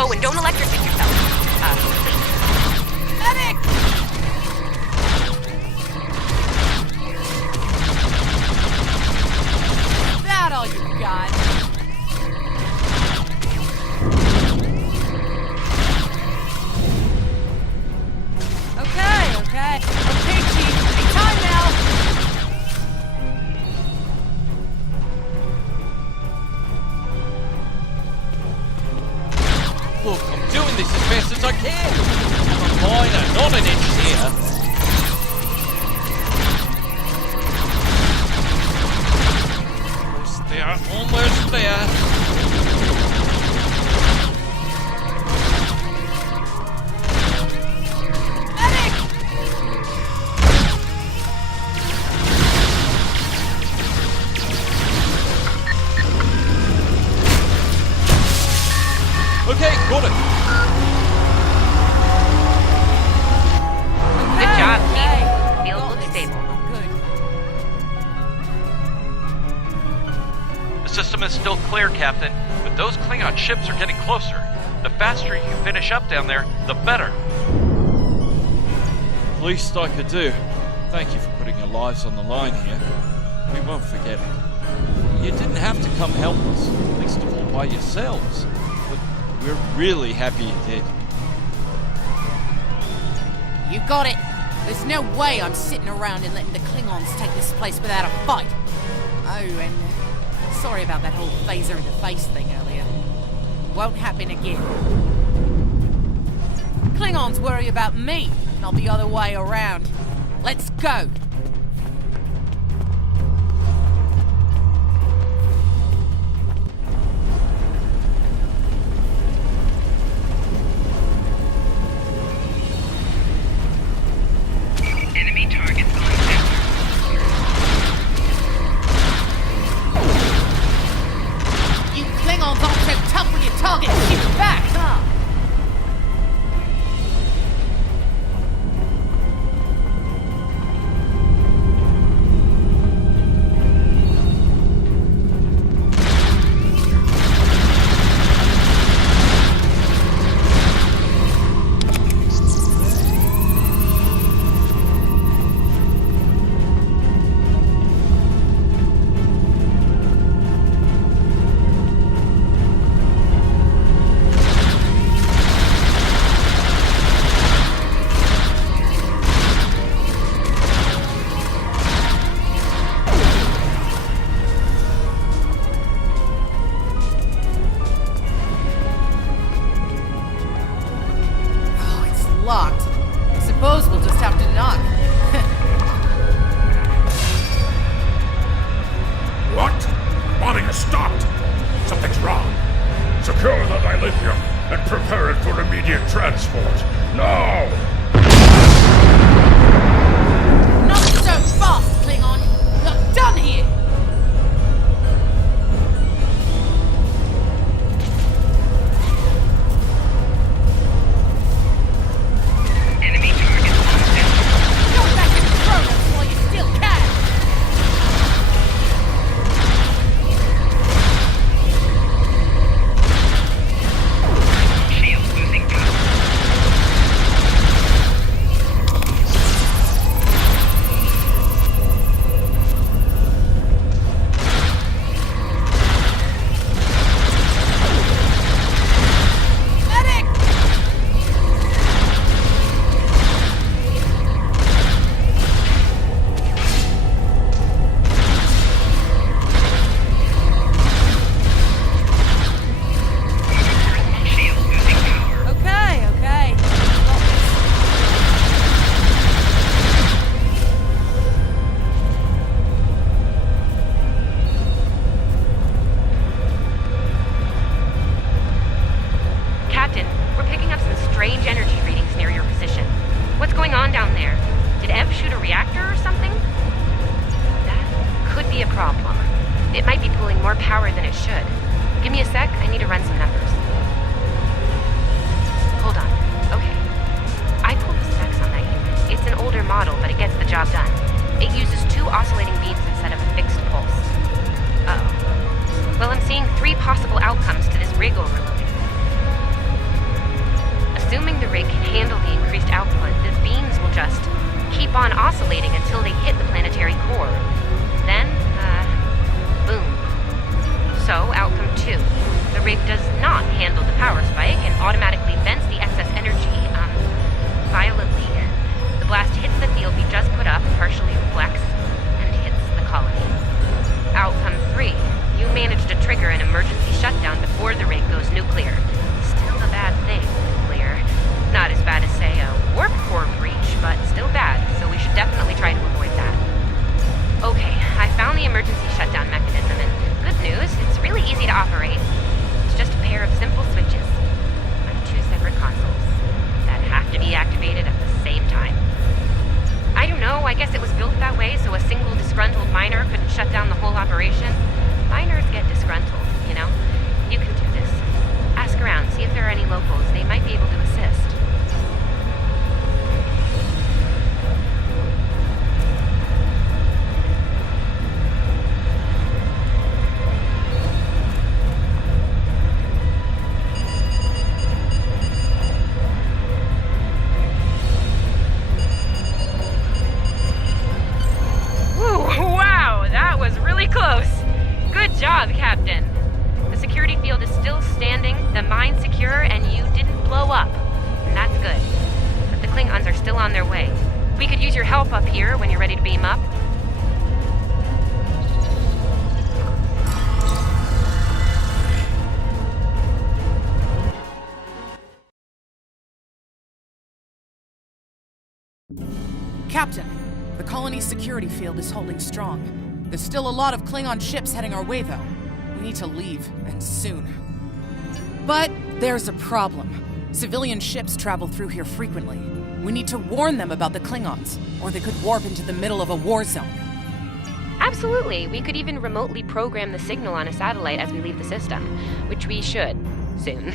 Oh, and don't electrocute yourself. Medic! That all you got? Okay, Chief. Time now. Look, I'm doing this as best as I can. I'm a miner, not an engineer. Almost there. Okay, got it. Good job, Chief. Field looks stable. The system is still clear, Captain, but those Klingon ships are getting closer. The faster you can finish up down there, the better. Least I could do. Thank you for putting your lives on the line here. We won't forget it. You didn't have to come help us, least of all by yourselves. But we're really happy you did. You got it. There's no way I'm sitting around and letting the Klingons take this place without a fight. Oh, and sorry about that whole phaser in the face thing earlier. won't happen again. Klingons worry about me, not the other way around. Let's go! Enemy targets on center. You Klingons aren't so tough when your target shoots back, huh? Locked. I suppose we'll just have to knock. What? Bombing has stopped! Something's wrong. Secure the dilithium and prepare it for immediate transport. Now! Not so fast, Klingon! Not done here! Enemy targets on center. Go back and throw them while you still can! Shield losing power. Medic! Shield losing power. Okay, okay. Captain, we're picking up some strange energy readings near your position. What's going on down there? Did Ev shoot a reactor or something? That could be a problem. It might be pulling more power than it should. Give me a sec, I need to run some numbers. Hold on. Okay. I pulled the specs on that unit. It's an older model, but it gets the job done. It uses 2 oscillating beats instead of a fixed pulse. Uh-oh. Well, I'm seeing 3 possible outcomes to this rig overloading. Assuming the rig can handle the increased output, the beams will just keep on oscillating until they hit the planetary core. Then, boom. So, outcome 2. The rig does not handle the power spike and automatically vents the excess energy, violently. The blast hits the field we just put up, partially reflects, and hits the colony. Outcome 3. You managed to trigger an emergency shutdown before the rig goes nuclear. Still a bad thing, nuclear. Not as bad as, say, a warp core breach, but still bad, so we should definitely try to avoid that. Okay, I found the emergency shutdown mechanism, and good news, it's really easy to operate. It's just a pair of simple switches on 2 separate consoles that have to be activated at the same time. I don't know, I guess it was built that way so a single disgruntled miner couldn't shut down the whole operation. Miners get disgruntled, you know? You can do this. Ask around, see if there are any locals. They might be able to assist. job, Captain. The security field is still standing, the mine's secure, and you didn't blow up. And that's good. But the Klingons are still on their way. We could use your help up here when you're ready to beam up. Captain, the colony's security field is holding strong. There's still a lot of Klingon ships heading our way, though. We need to leave, and soon. But there's a problem. Civilian ships travel through here frequently. We need to warn them about the Klingons, or they could warp into the middle of a war zone. Absolutely. We could even remotely program the signal on a satellite as we leave the system, which we should, soon.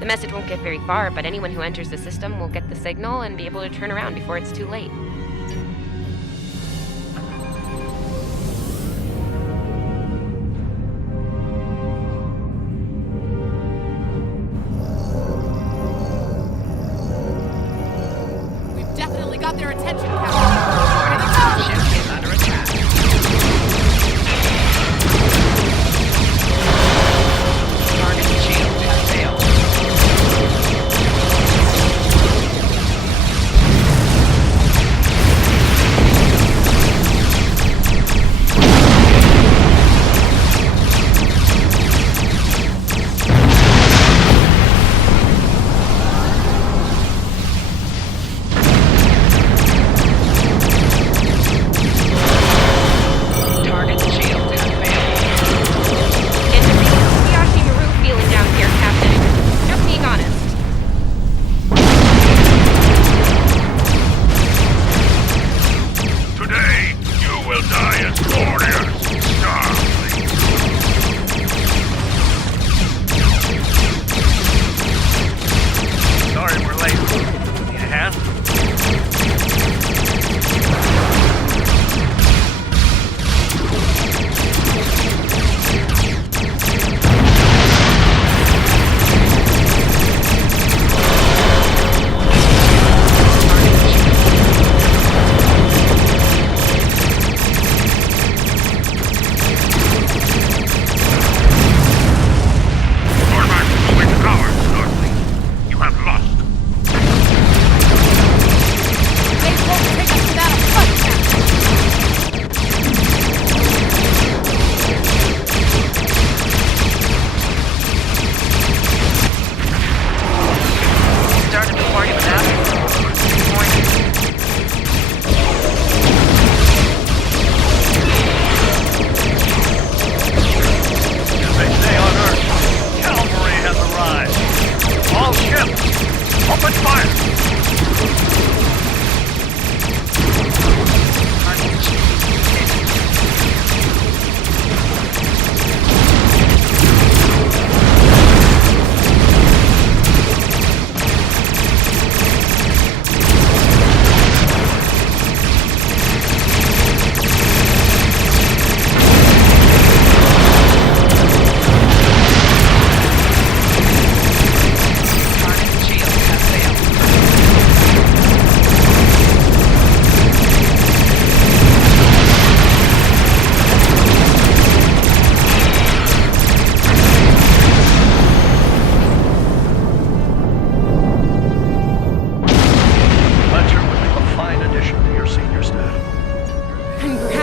The message won't get very far, but anyone who enters the system will get the signal and be able to turn around before it's too late. We've definitely got their attention, Captain. Ship is under attack. Target shield has failed.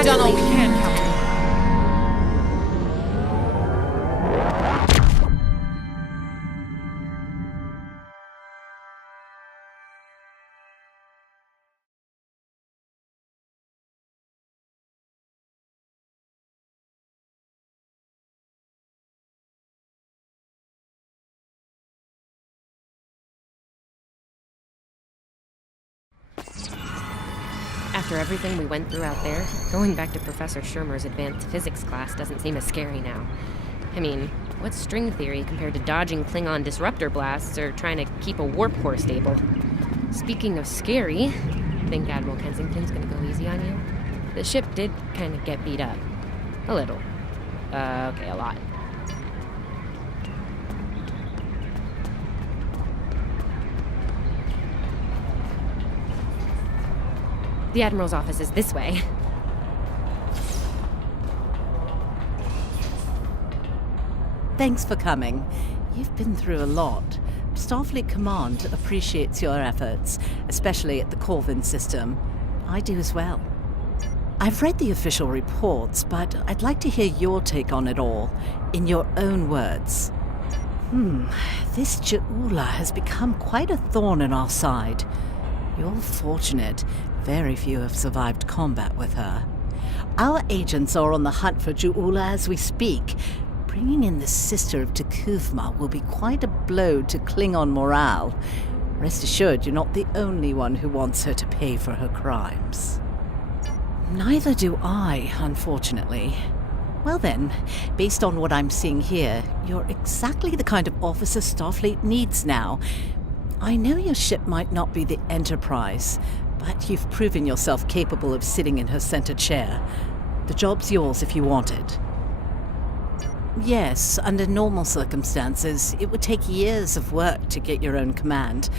We've done all we can, Captain. After everything we went through out there, going back to Professor Shermer's advanced physics class doesn't seem as scary now. I mean, what's string theory compared to dodging Klingon disruptor blasts or trying to keep a warp core stable? Speaking of scary, think Admiral Kensington's gonna go easy on you? The ship did kind of get beat up. A little. Okay, a lot. The Admiral's office is this way. Thanks for coming. You've been through a lot. Starfleet Command appreciates your efforts, especially at the Corvin system. I do as well. I've read the official reports, but I'd like to hear your take on it all, in your own words. This Ja'ula has become quite a thorn in our side. You're fortunate. Very few have survived combat with her. Our agents are on the hunt for Ju'ula as we speak. Bringing in the sister of T'Kuvma will be quite a blow to Klingon morale. Rest assured, you're not the only one who wants her to pay for her crimes. Neither do I, unfortunately. Well then, based on what I'm seeing here, you're exactly the kind of officer Starfleet needs now. I know your ship might not be the Enterprise, but you've proven yourself capable of sitting in her center chair. The job's yours if you want it. Yes, under normal circumstances, it would take years of work to get your own command.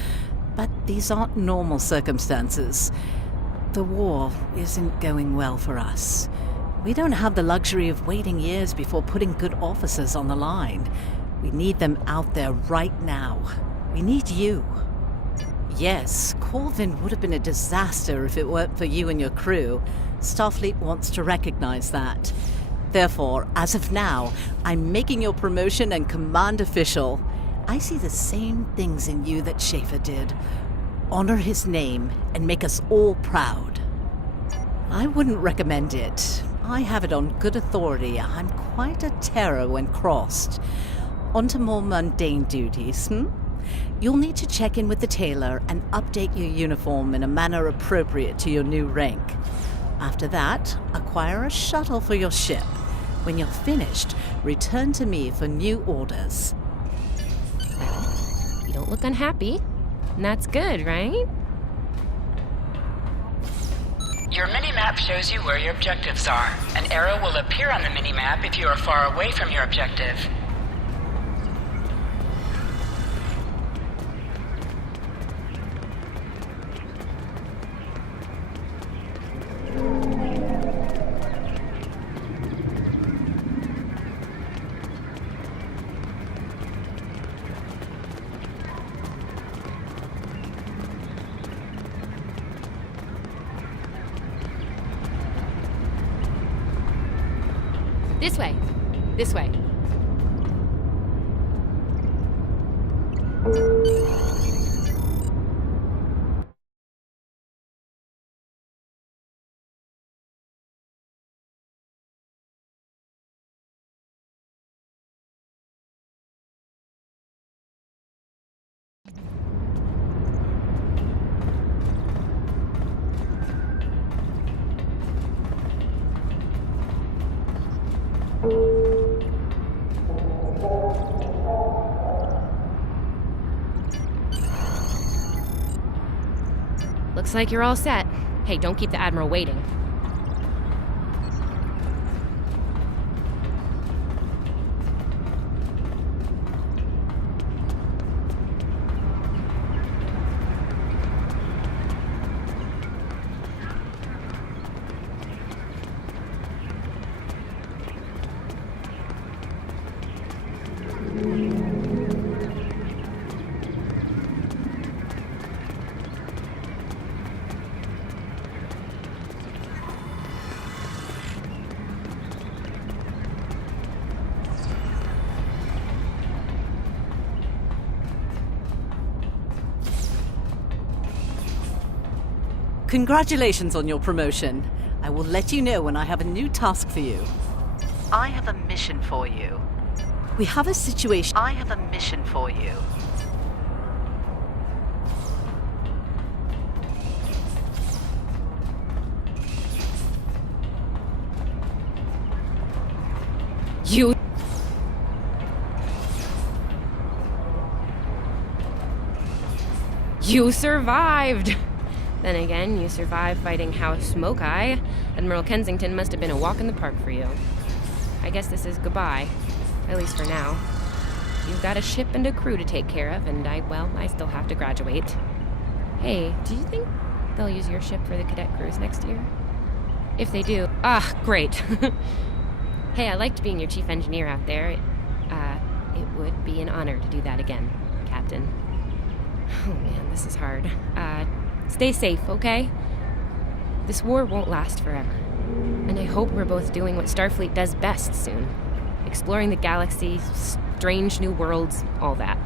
But these aren't normal circumstances. The war isn't going well for us. We don't have the luxury of waiting years before putting good officers on the line. We need them out there right now. We need you. Yes, Corvin would have been a disaster if it weren't for you and your crew. Starfleet wants to recognize that. Therefore, as of now, I'm making your promotion and command official. I see the same things in you that Schaefer did. Honor his name and make us all proud. I wouldn't recommend it. I have it on good authority. I'm quite a terror when crossed. On to more mundane duties, You'll need to check in with the tailor and update your uniform in a manner appropriate to your new rank. After that, acquire a shuttle for your ship. When you're finished, return to me for new orders. You don't look unhappy. And that's good, right? Your mini-map shows you where your objectives are. An arrow will appear on the mini-map if you are far away from your objective. This way. This way. Looks like you're all set. Hey, don't keep the Admiral waiting. Congratulations on your promotion. I will let you know when I have a new task for you. I have a mission for you. We have a situation. I have a mission for you. You survived! Then again, you survived fighting House Smoke-Eye. Admiral Kensington must have been a walk in the park for you. I guess this is goodbye. At least for now. You've got a ship and a crew to take care of, and I still have to graduate. Hey, do you think they'll use your ship for the cadet cruise next year? If they do, great. Hey, I liked being your chief engineer out there. It would be an honor to do that again, Captain. Oh man, this is hard. Stay safe, okay? This war won't last forever. And I hope we're both doing what Starfleet does best soon. Exploring the galaxy, strange new worlds, all that.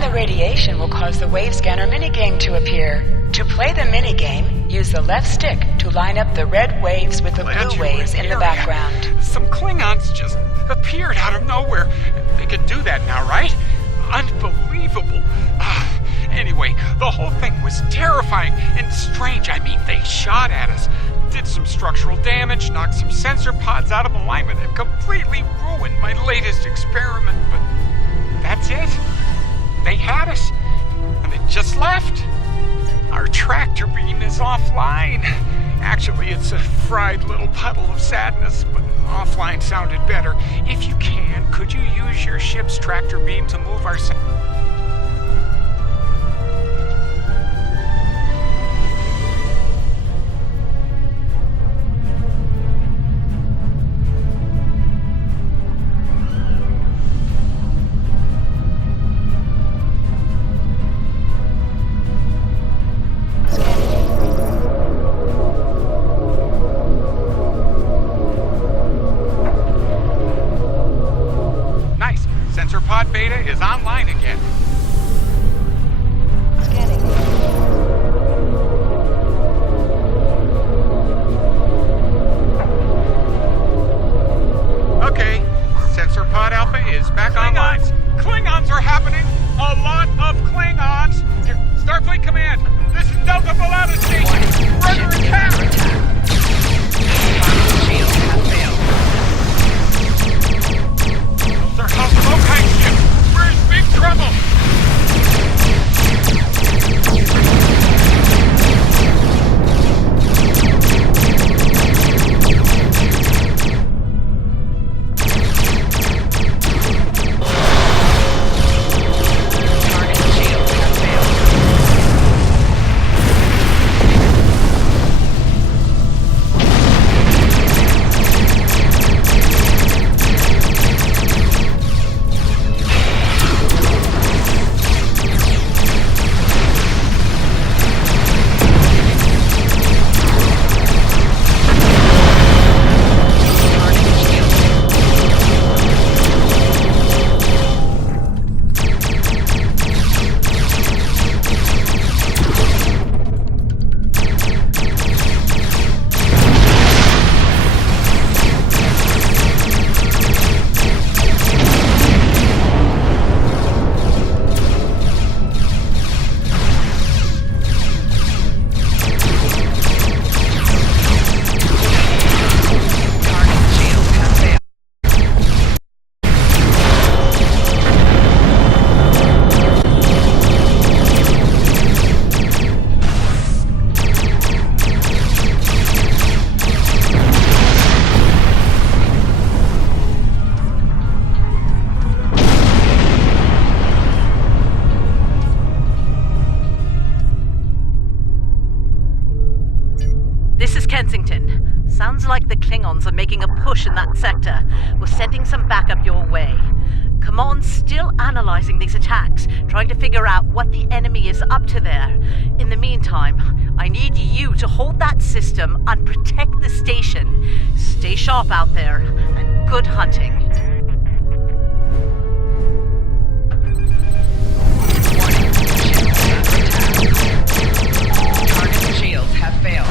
Ignoring the radiation will cause the wave scanner minigame to appear. To play the minigame, use the left stick to line up the red waves with the blue waves in the background. Some Klingons just appeared out of nowhere. They can do that now, right? Unbelievable. Anyway, the whole thing was terrifying and strange. I mean, they shot at us, did some structural damage, knocked some sensor pods out of alignment, and completely ruined my latest experiment. But that's it. They had us, and they just left. Our tractor beam is offline. Actually, it's a fried little puddle of sadness, but offline sounded better. If you can, could you use your ship's tractor beam to move our... Pod Beta is online again. Scanning. Okay, Sensor Pod Alpha is back online. Klingons are happening! A lot of Klingons! Here, Starfleet Command, this is Delta Volata Station! We're under attack! Those are House ships! We're in big trouble! Sounds like the Klingons are making a push in that sector. We're sending some backup your way. Command's still analyzing these attacks, trying to figure out what the enemy is up to there. In the meantime, I need you to hold that system and protect the station. Stay sharp out there, and good hunting. Target shields have failed.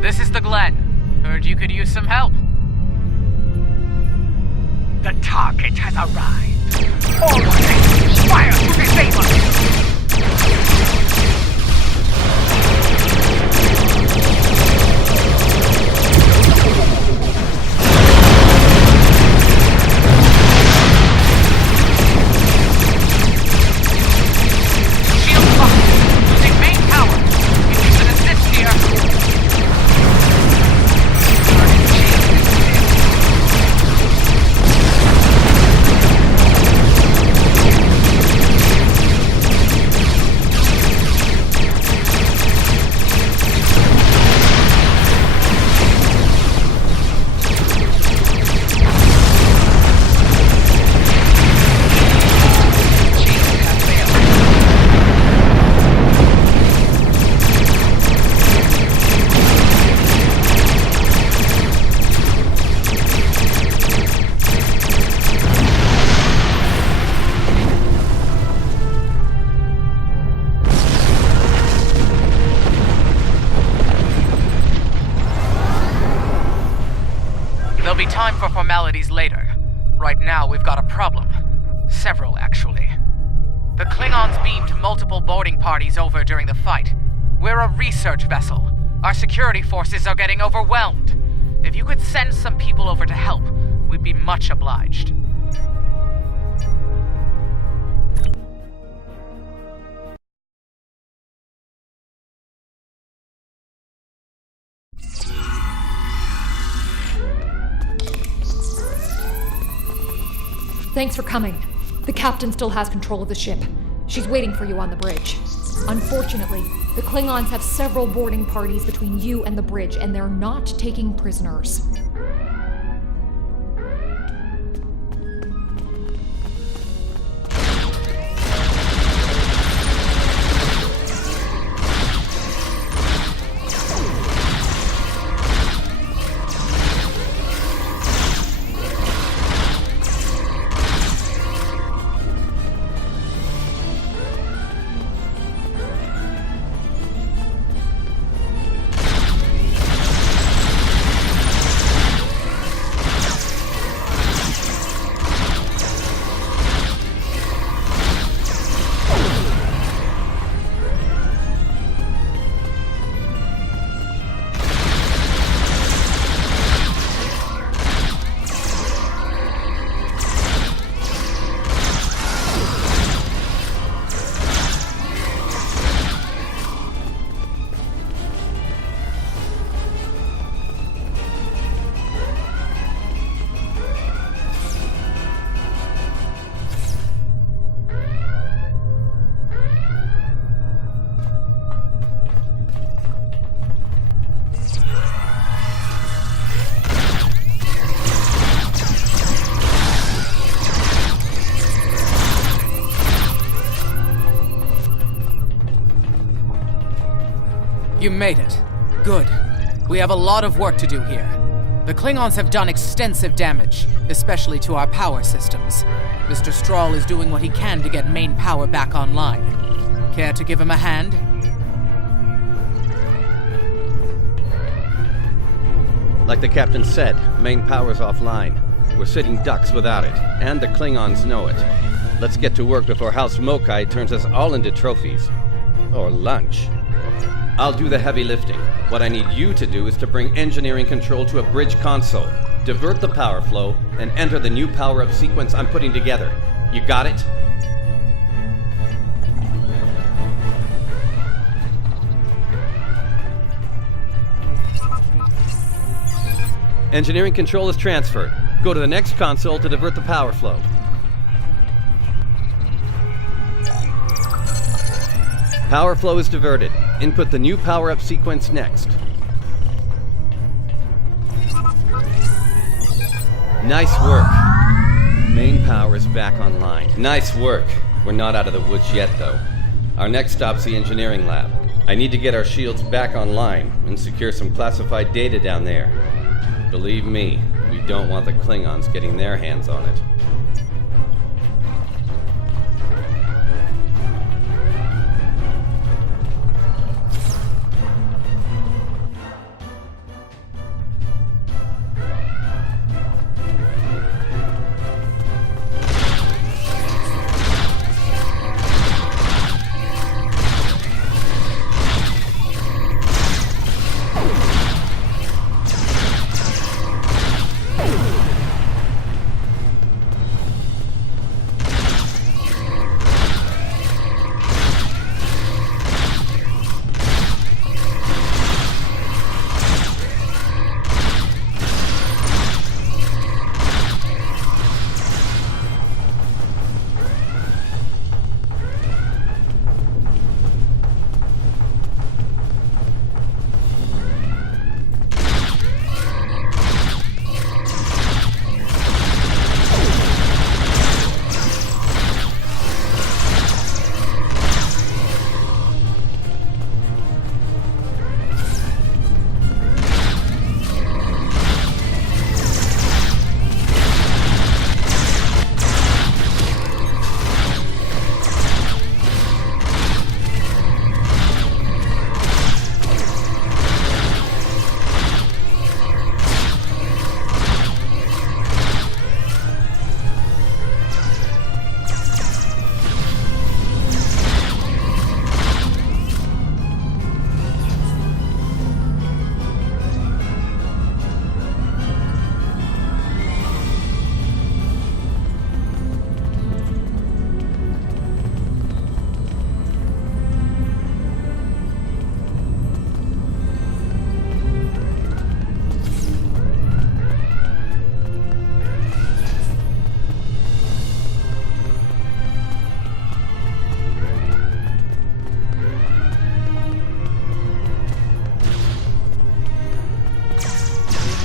This is the Glen. Heard you could use some help. The target has arrived. All stations, fire to disable! Shield locked. Using main power. If you can assist here. be time for formalities later. Right now, we've got a problem. Several, actually. The Klingons beamed multiple boarding parties over during the fight. We're a research vessel. Our security forces are getting overwhelmed. If you could send some people over to help, we'd be much obliged. Thanks for coming. The captain still has control of the ship. She's waiting for you on the bridge. Unfortunately, the Klingons have several boarding parties between you and the bridge, and they're not taking prisoners. You made it. Good. We have a lot of work to do here. The Klingons have done extensive damage, especially to our power systems. Mr. Strahl is doing what he can to get main power back online. Care to give him a hand? Like the captain said, main power's offline. We're sitting ducks without it, and the Klingons know it. Let's get to work before House Mokai turns us all into trophies. Or lunch. I'll do the heavy lifting. What I need you to do is to bring engineering control to a bridge console, divert the power flow, and enter the new power-up sequence I'm putting together. You got it? Engineering control is transferred. Go to the next console to divert the power flow. Power flow is diverted. Input the new power-up sequence next. Nice work. Main power is back online. Nice work. We're not out of the woods yet, though. Our next stop's the engineering lab. I need to get our shields back online and secure some classified data down there. Believe me, we don't want the Klingons getting their hands on it.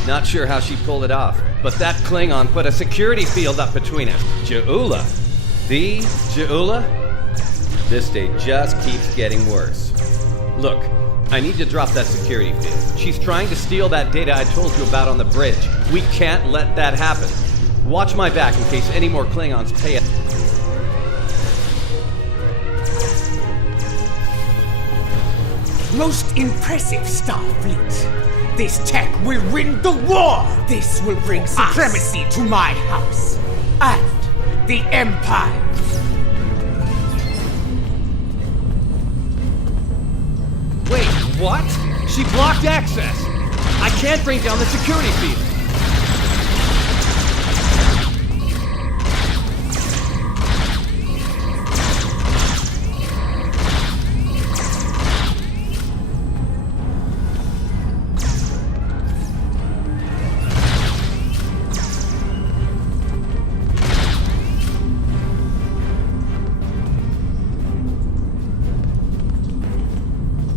Not sure how she pulled it off, but that Klingon put a security field up between us. Ja'ula? The Ja'ula? This day just keeps getting worse. Look, I need to drop that security field. She's trying to steal that data I told you about on the bridge. We can't let that happen. Watch my back in case any more Klingons pay it. Most impressive, Starfleet. This tech will win the war! This will bring supremacy to my house and the Empire! Wait, what? She blocked access! I can't bring down the security field!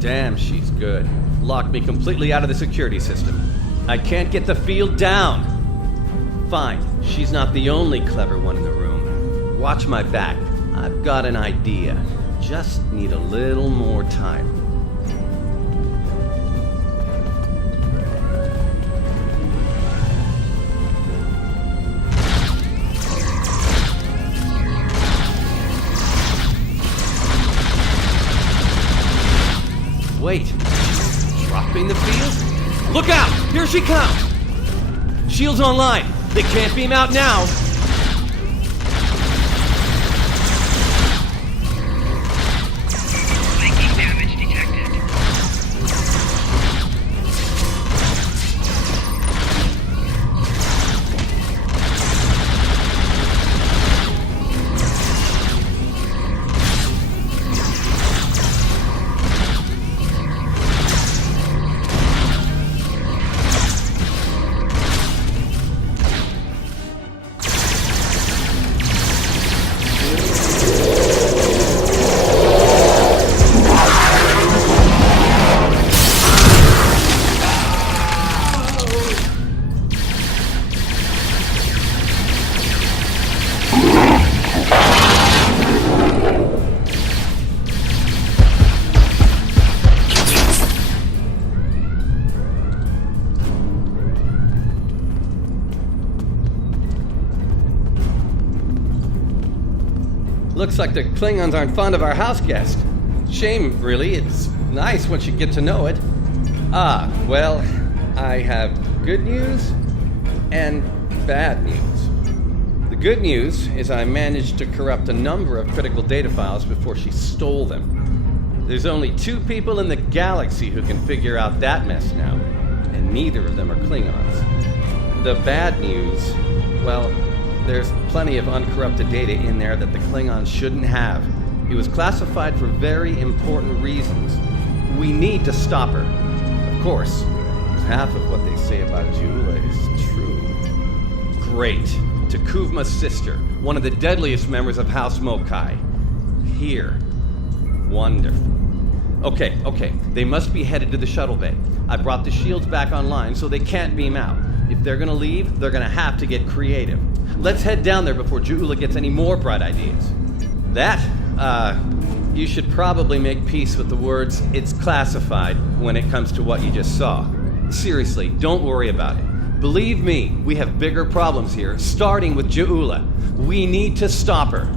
Damn, she's good. Locked me completely out of the security system. I can't get the field down. Fine, she's not the only clever one in the room. Watch my back. I've got an idea. Just need a little more time. Wait, dropping the field? Look out! Here she comes! Shield's online. They can't beam out now. Making damage detected. Looks like the Klingons aren't fond of our house guest. Shame, really. It's nice once you get to know it. Well, I have good news and bad news. The good news is I managed to corrupt a number of critical data files before she stole them. There's only 2 people in the galaxy who can figure out that mess now, and neither of them are Klingons. The bad news, well, there's plenty of uncorrupted data in there that the Klingons shouldn't have. It was classified for very important reasons. We need to stop her. Of course, half of what they say about Ja'ula is true. Great. T'Kuvma's sister, one of the deadliest members of House Mokai. Here. Wonderful. Okay. They must be headed to the shuttle bay. I brought the shields back online so they can't beam out. If they're gonna leave, they're gonna have to get creative. Let's head down there before Ja'ula gets any more bright ideas. You should probably make peace with the words, "it's classified," when it comes to what you just saw. Seriously, don't worry about it. Believe me, we have bigger problems here, starting with Ja'ula. We need to stop her.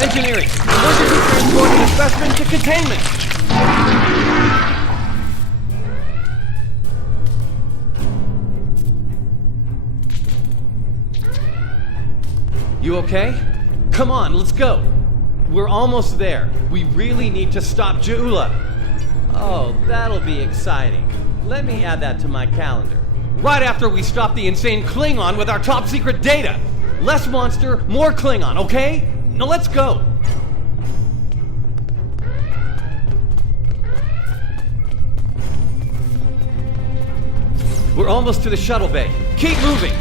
Engineering! Emergency transporting the specimen to containment! You okay? Come on, let's go! We're almost there. We really need to stop Ja'ula. Oh, that'll be exciting. Let me add that to my calendar. Right after we stop the insane Klingon with our top secret data! Less monster, more Klingon, okay? Now let's go! We're almost to the shuttle bay. Keep moving!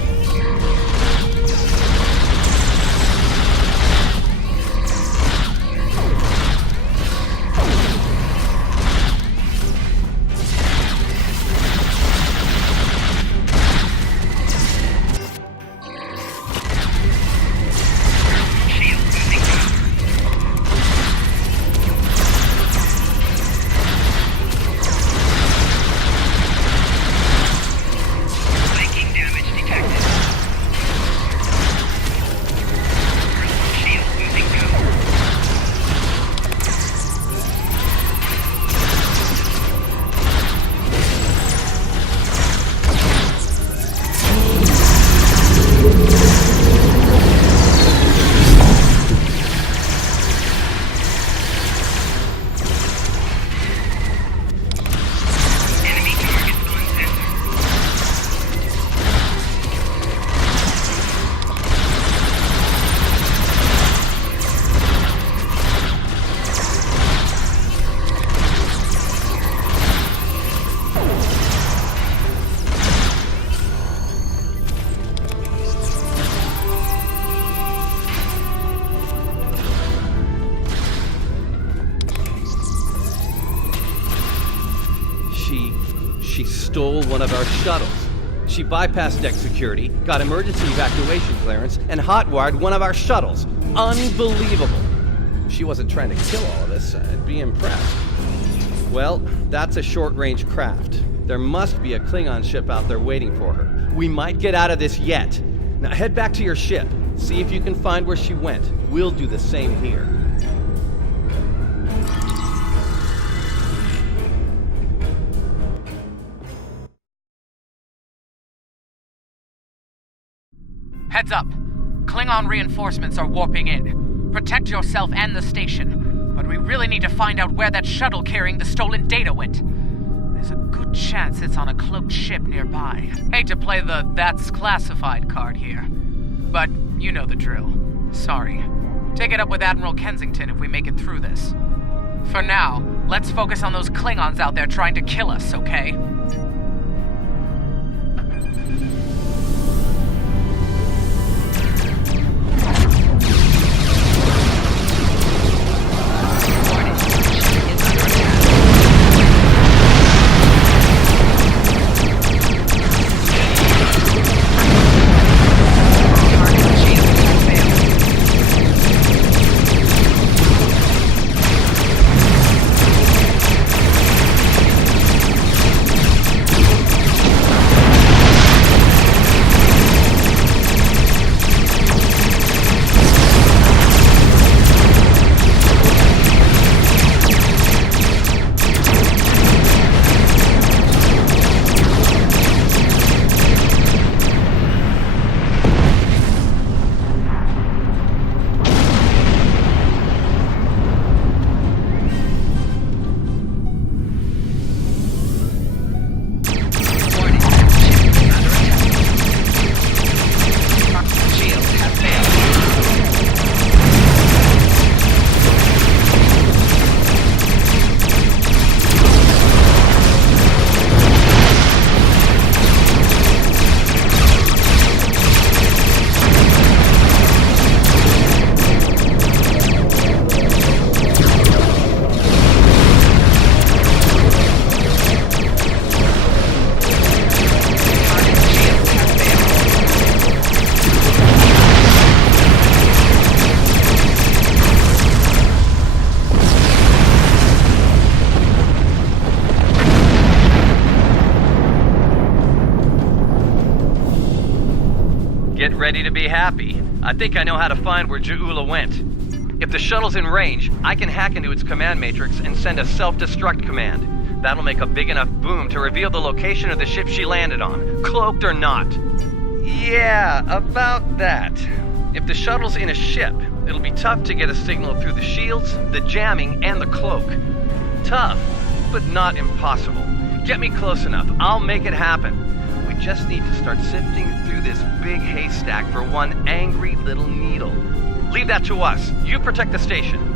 She stole one of our shuttles. She bypassed deck security, got emergency evacuation clearance, and hotwired one of our shuttles. Unbelievable. If she wasn't trying to kill all of us, I'd be impressed. Well, that's a short-range craft. There must be a Klingon ship out there waiting for her. We might get out of this yet. Now head back to your ship. See if you can find where she went. We'll do the same here. Heads up. Klingon reinforcements are warping in. Protect yourself and the station. But we really need to find out where that shuttle carrying the stolen data went. There's a good chance it's on a cloaked ship nearby. Hate to play the "that's classified" card here. But you know the drill. Sorry. Take it up with Admiral Kensington if we make it through this. For now, let's focus on those Klingons out there trying to kill us, okay? Get ready to be happy. I think I know how to find where Ja'ula went. If the shuttle's in range, I can hack into its command matrix and send a self-destruct command. That'll make a big enough boom to reveal the location of the ship she landed on, cloaked or not. Yeah, about that. If the shuttle's in a ship, it'll be tough to get a signal through the shields, the jamming, and the cloak. Tough, but not impossible. Get me close enough, I'll make it happen. We just need to start sifting through this big haystack for one angry little needle. Leave that to us. You protect the station.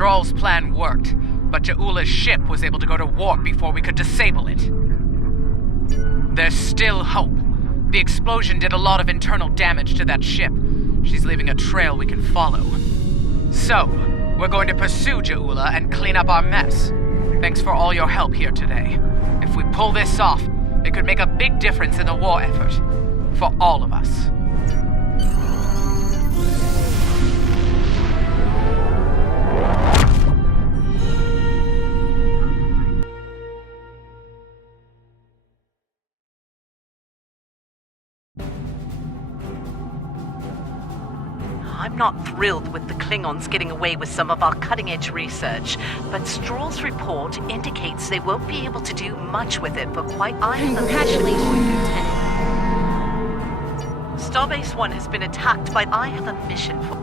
Stroll's plan worked, but Ja'ula's ship was able to go to warp before we could disable it. There's still hope. The explosion did a lot of internal damage to that ship. She's leaving a trail we can follow. So, we're going to pursue Ja'ula and clean up our mess. Thanks for all your help here today. If we pull this off, it could make a big difference in the war effort. For all of us. I'm not thrilled with the Klingons getting away with some of our cutting-edge research, but Stroll's report indicates they won't be able to do much with it for quite... Congratulations, Lieutenant. Starbase 1 has been attacked by... I have a mission for...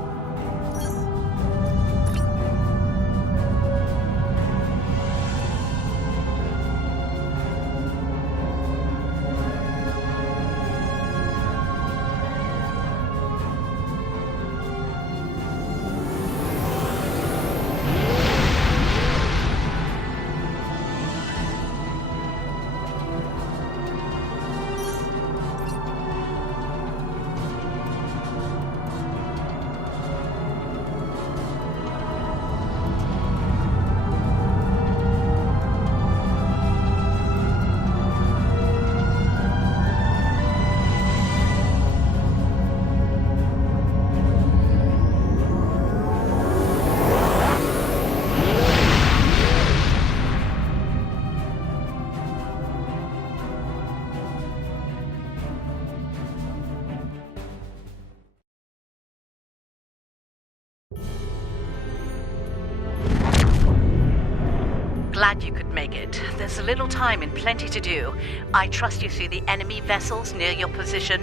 Glad you could make it. There's a little time and plenty to do. I trust you see the enemy vessels near your position.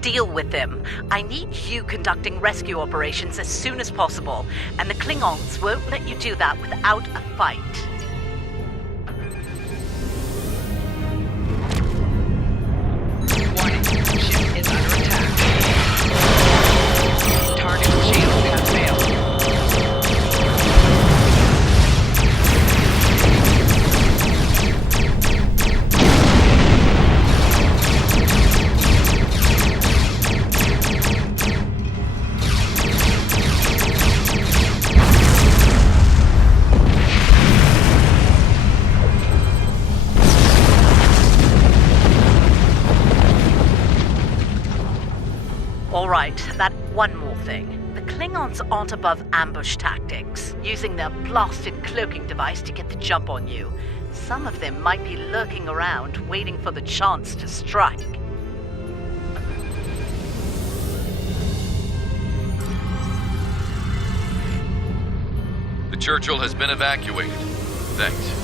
Deal with them. I need you conducting rescue operations as soon as possible, and the Klingons won't let you do that without a fight. Warning, ship is under attack. Target shields have failed. All right, that one more thing. The Klingons aren't above ambush tactics, using their blasted cloaking device to get the jump on you. Some of them might be lurking around, waiting for the chance to strike. The Churchill has been evacuated. Thanks.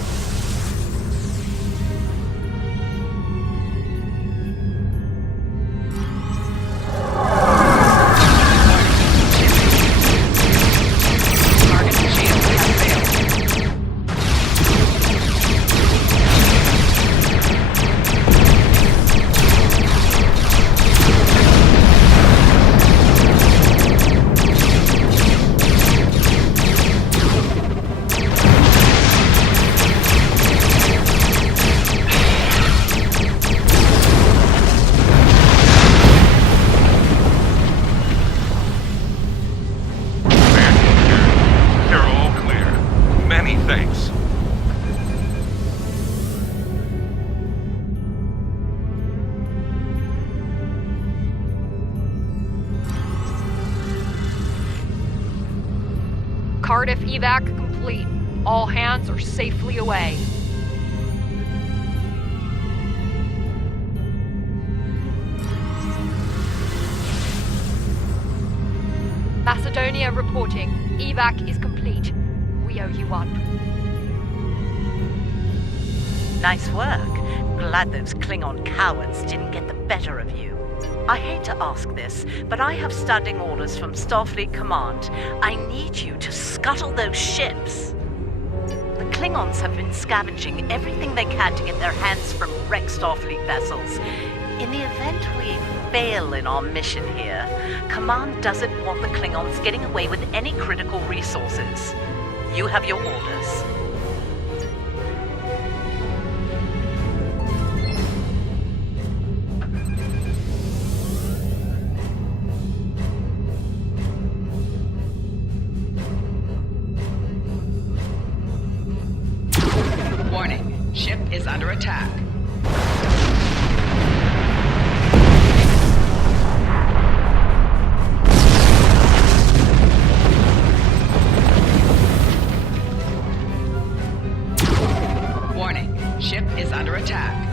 Cardiff evac complete. All hands are safely away. Macedonia reporting. Evac is complete. We owe you one. Nice work. Glad those Klingon cowards didn't get the better of you. I hate to ask this, but I have standing orders from Starfleet Command. I need you to scuttle those ships. The Klingons have been scavenging everything they can to get their hands from wrecked Starfleet vessels. In the event we fail in our mission here, Command doesn't want the Klingons getting away with any critical resources. You have your orders. Warning, ship is under attack. Warning, ship is under attack.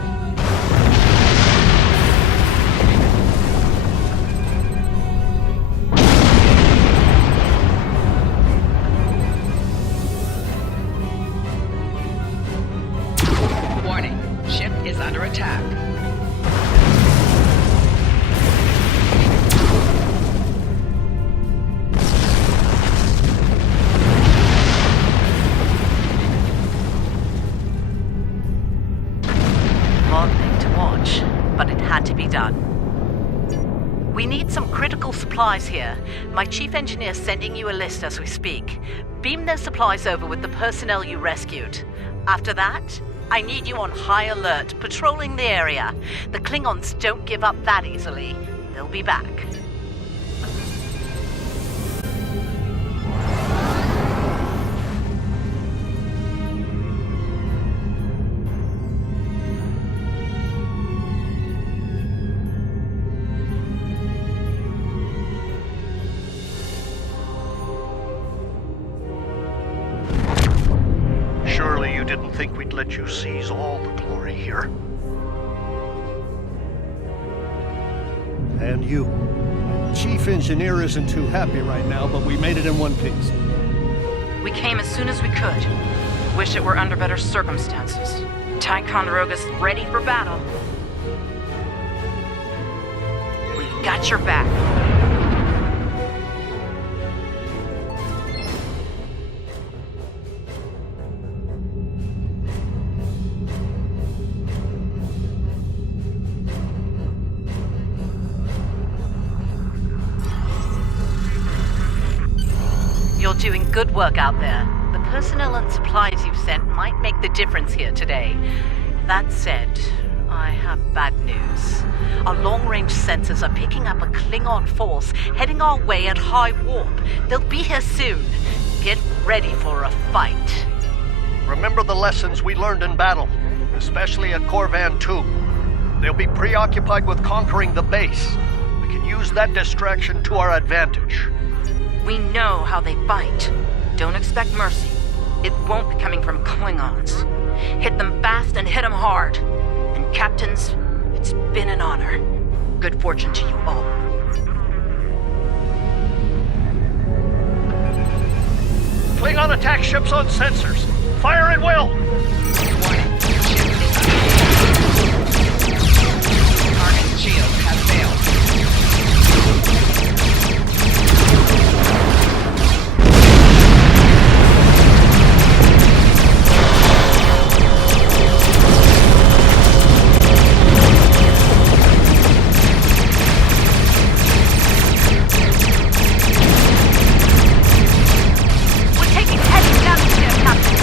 Warning, ship is under attack. Hard thing to watch, but it had to be done. We need some critical supplies here. My chief engineer's sending you a list as we speak. Beam those supplies over with the personnel you rescued. After that, I need you on high alert, patrolling the area. The Klingons don't give up that easily. They'll be back. Surely you didn't think we'd let you seize all the glory here. And you. Chief Engineer isn't too happy right now, but we made it in one piece. We came as soon as we could. Wish it were under better circumstances. Ticonderoga's ready for battle. We've got your back. You're doing good work out there. The personnel and supplies you've sent might make the difference here today. That said, I have bad news. Our long-range sensors are picking up a Klingon force heading our way at high warp. They'll be here soon. Get ready for a fight. Remember the lessons we learned in battle, especially at Corvan 2. They'll be preoccupied with conquering the base. We can use that distraction to our advantage. We know how they fight. Don't expect mercy. It won't be coming from Klingons. Hit them fast and hit them hard. And captains, it's been an honor. Good fortune to you all. Klingon attack ships on sensors. Fire at will! Target shields have failed. We're taking heavy damage here, Captain.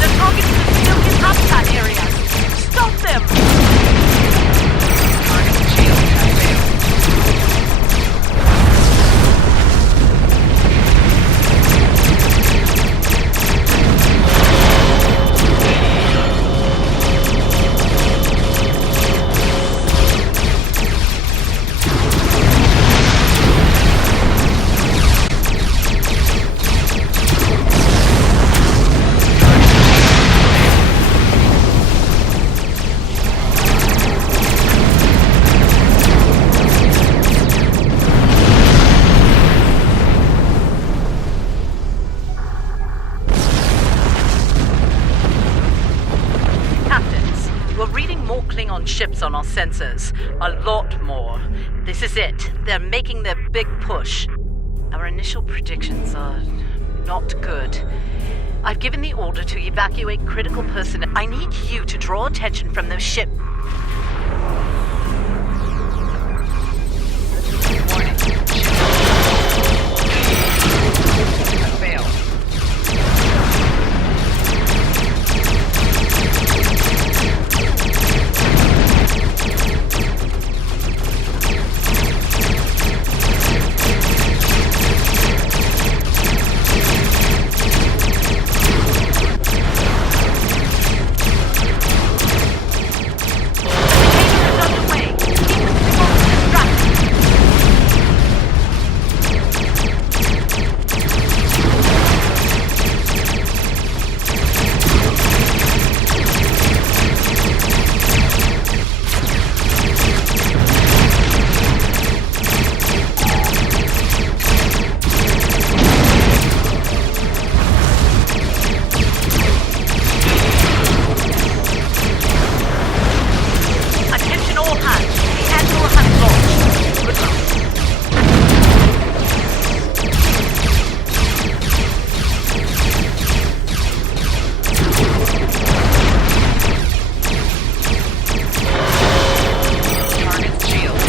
The targets are still in habitat areas. Stop them! Target shields have failed. Captains, we're reading more Klingon ships on our sensors. A lot more. This is it. They're making their big push. Our initial predictions are not good. I've given the order to evacuate critical personnel. I need you to draw attention from those ships. Have failed. Attention all hands. The Admiral has launched. Good luck. Target shields.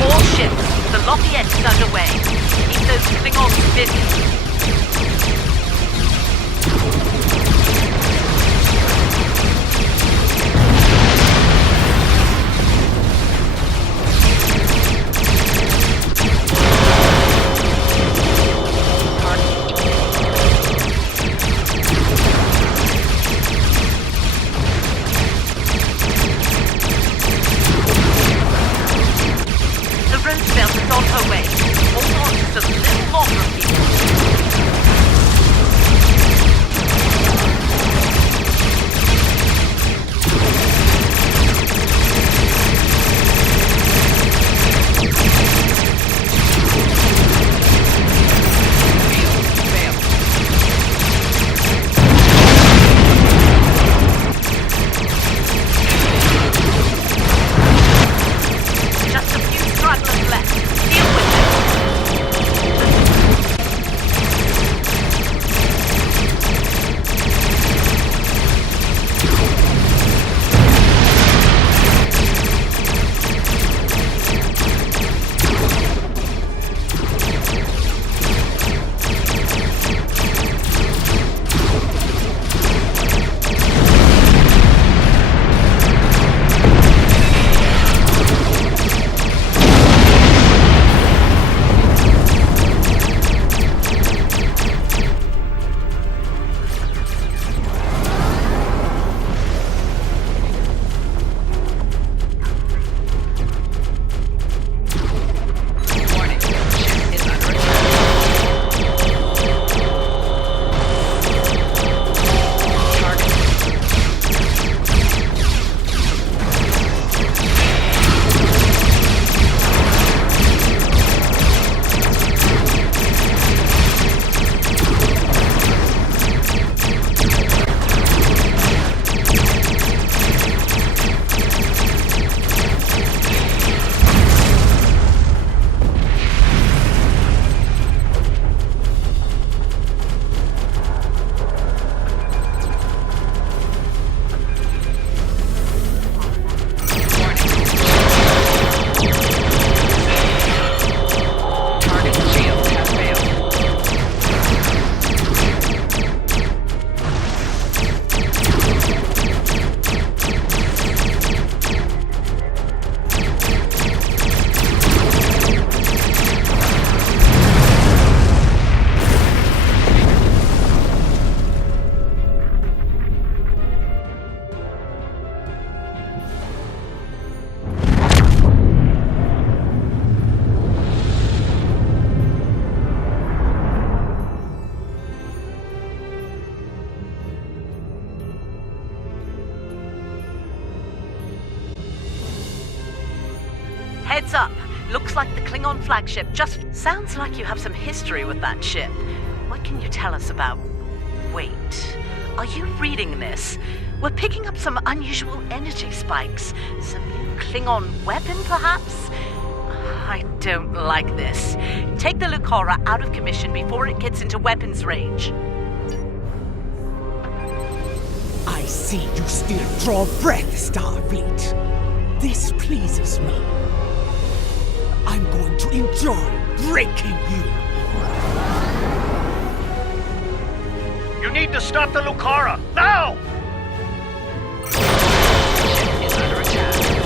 All ships, the Lafayette is underway. Keep those Klingons busy. The Roosevelt is on her way. Hold on just a little longer, people. Just a few stragglers left. Deal with them. Heads up. Looks like the Klingon flagship just... Sounds like you have some history with that ship. What can you tell us about... Wait. Are you reading this? We're picking up some unusual energy spikes. Some new Klingon weapon, perhaps? I don't like this. Take the Lucara out of commission before it gets into weapons range. I see you still draw breath, Starfleet. This pleases me. I'm going to enjoy breaking you. You need to stop the Lucara, now! Is under attack.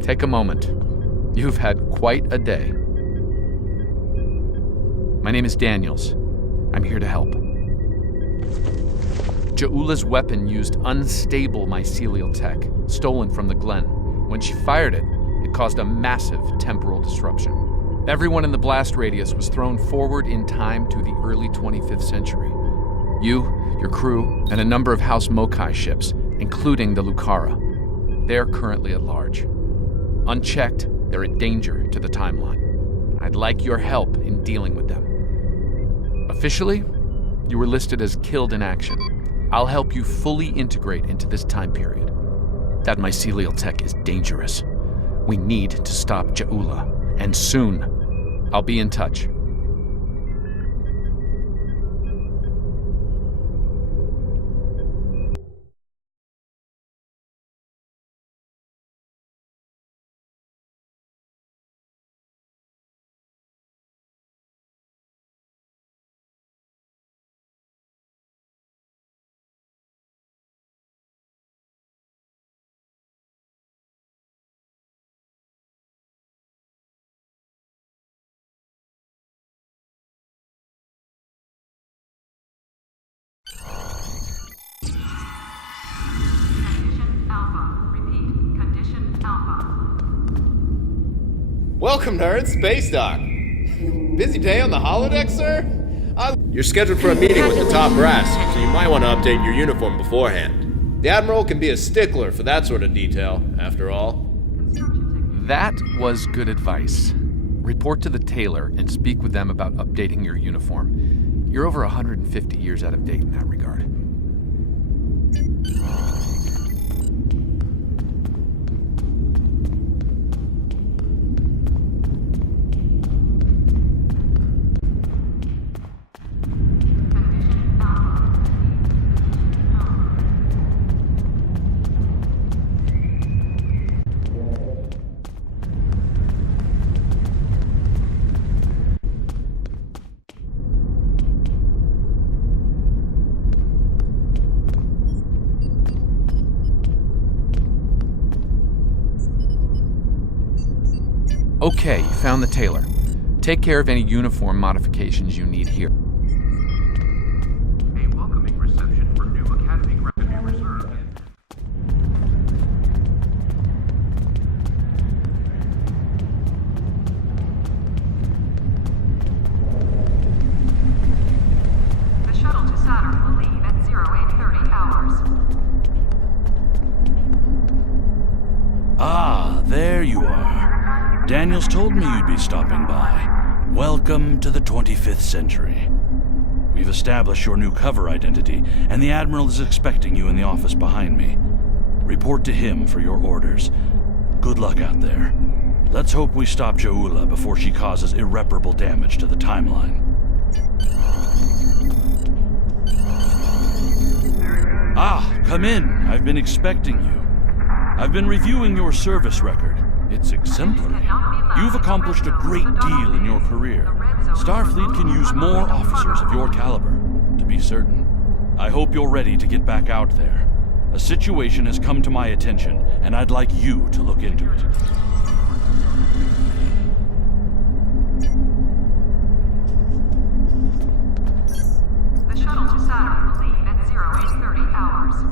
Take a moment. You've had quite a day. My name is Daniels. I'm here to help. Ja'ula's weapon used unstable mycelial tech, stolen from the Glen. When she fired it, it caused a massive temporal disruption. Everyone in the blast radius was thrown forward in time to the early 25th century. You, your crew, and a number of House Mokai ships, including the Lucara. They're currently at large. Unchecked, they're a danger to the timeline. I'd like your help in dealing with them. Officially, you were listed as killed in action. I'll help you fully integrate into this time period. That mycelial tech is dangerous. We need to stop Ja'ula, and soon. I'll be in touch. Welcome, nerds. Space Dock. Busy day on the holodeck, sir? You're scheduled for a meeting with the top brass, so you might want to update your uniform beforehand. The Admiral can be a stickler for that sort of detail, after all. That was good advice. Report to the tailor and speak with them about updating your uniform. You're over 150 years out of date in that regard. Okay, you found the tailor. Take care of any uniform modifications you need here. A welcoming reception for new Academy graduate reserve. The shuttle to Saturn will leave at 0830 hours. Ah, there you are. Daniels told me you'd be stopping by. Welcome to the 25th century. We've established your new cover identity, and the Admiral is expecting you in the office behind me. Report to him for your orders. Good luck out there. Let's hope we stop Joula before she causes irreparable damage to the timeline. Ah, come in. I've been expecting you. I've been reviewing your service record. It's exemplary. You've accomplished a great deal in your career. Starfleet can use more officers of your caliber, to be certain. I hope you're ready to get back out there. A situation has come to my attention, and I'd like you to look into it. The shuttle to Saturn will leave at 0830 hours.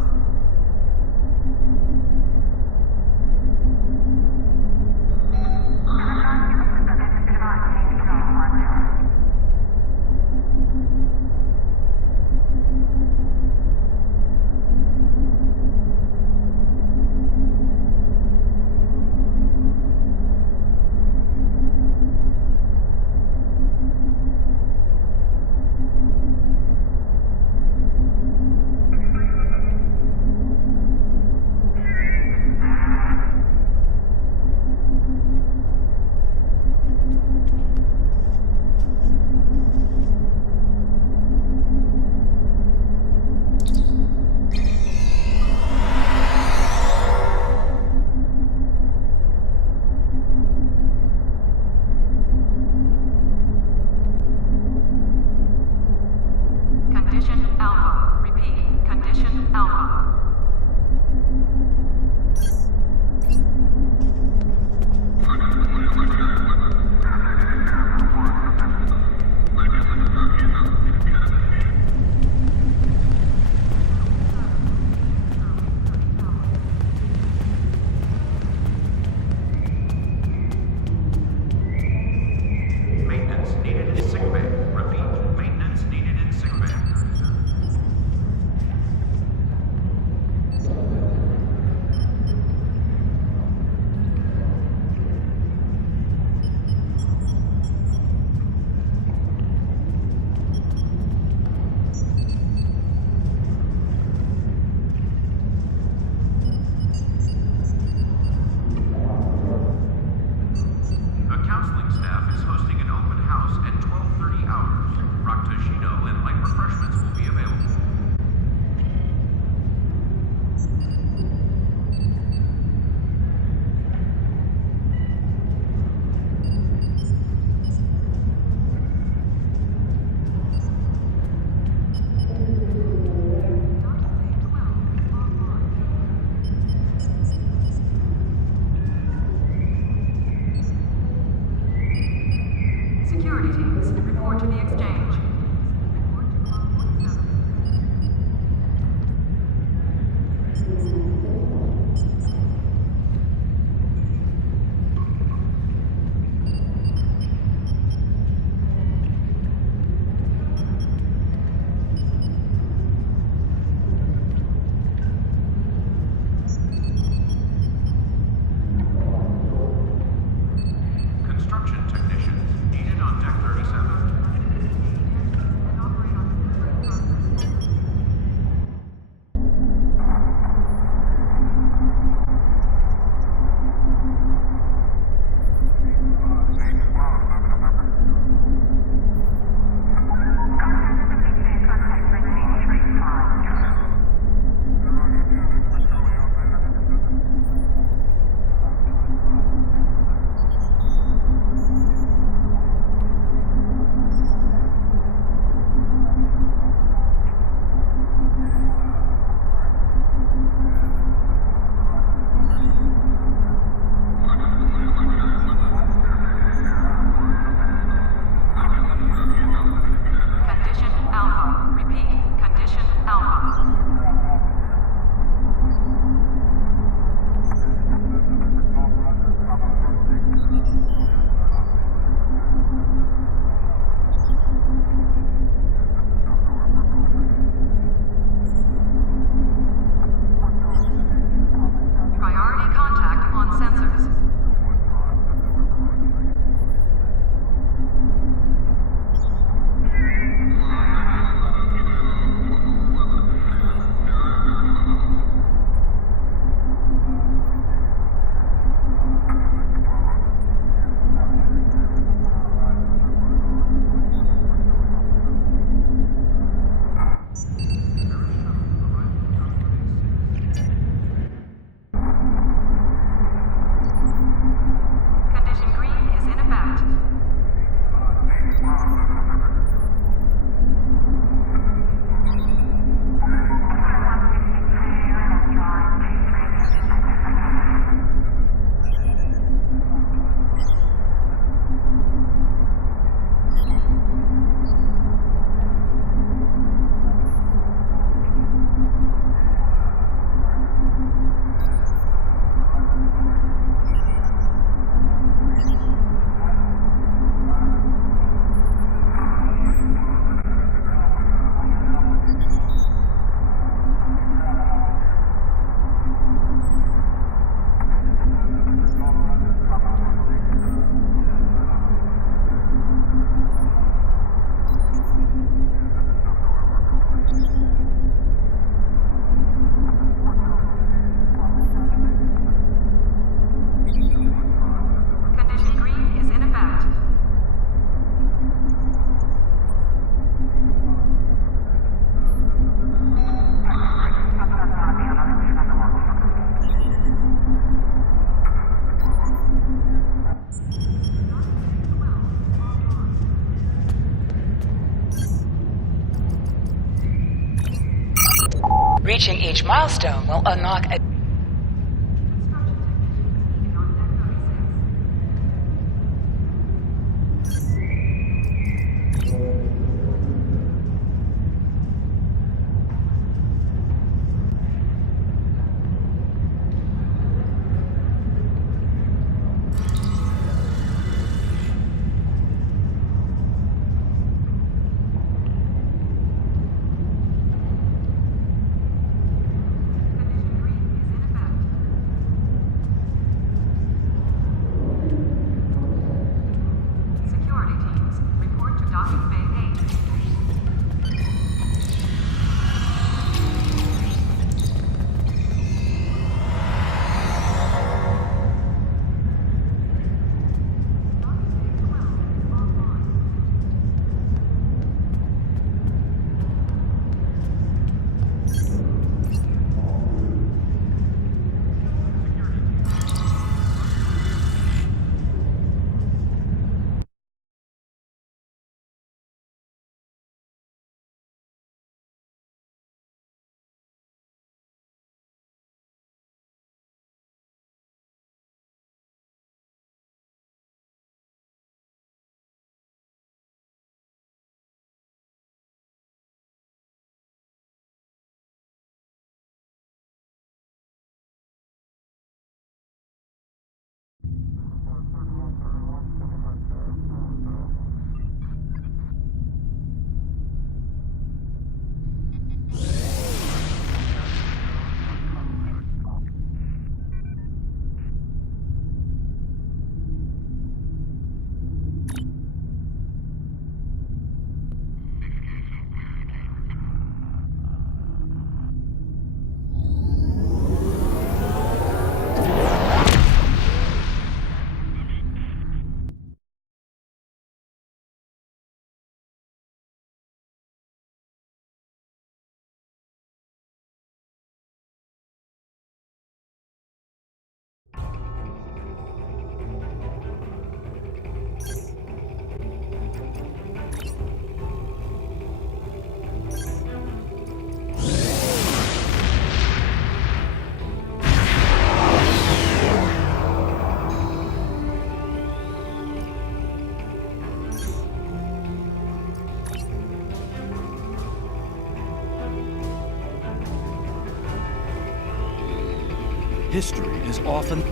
Reaching each milestone will unlock a Security teams, report to docking bay 8. History is often...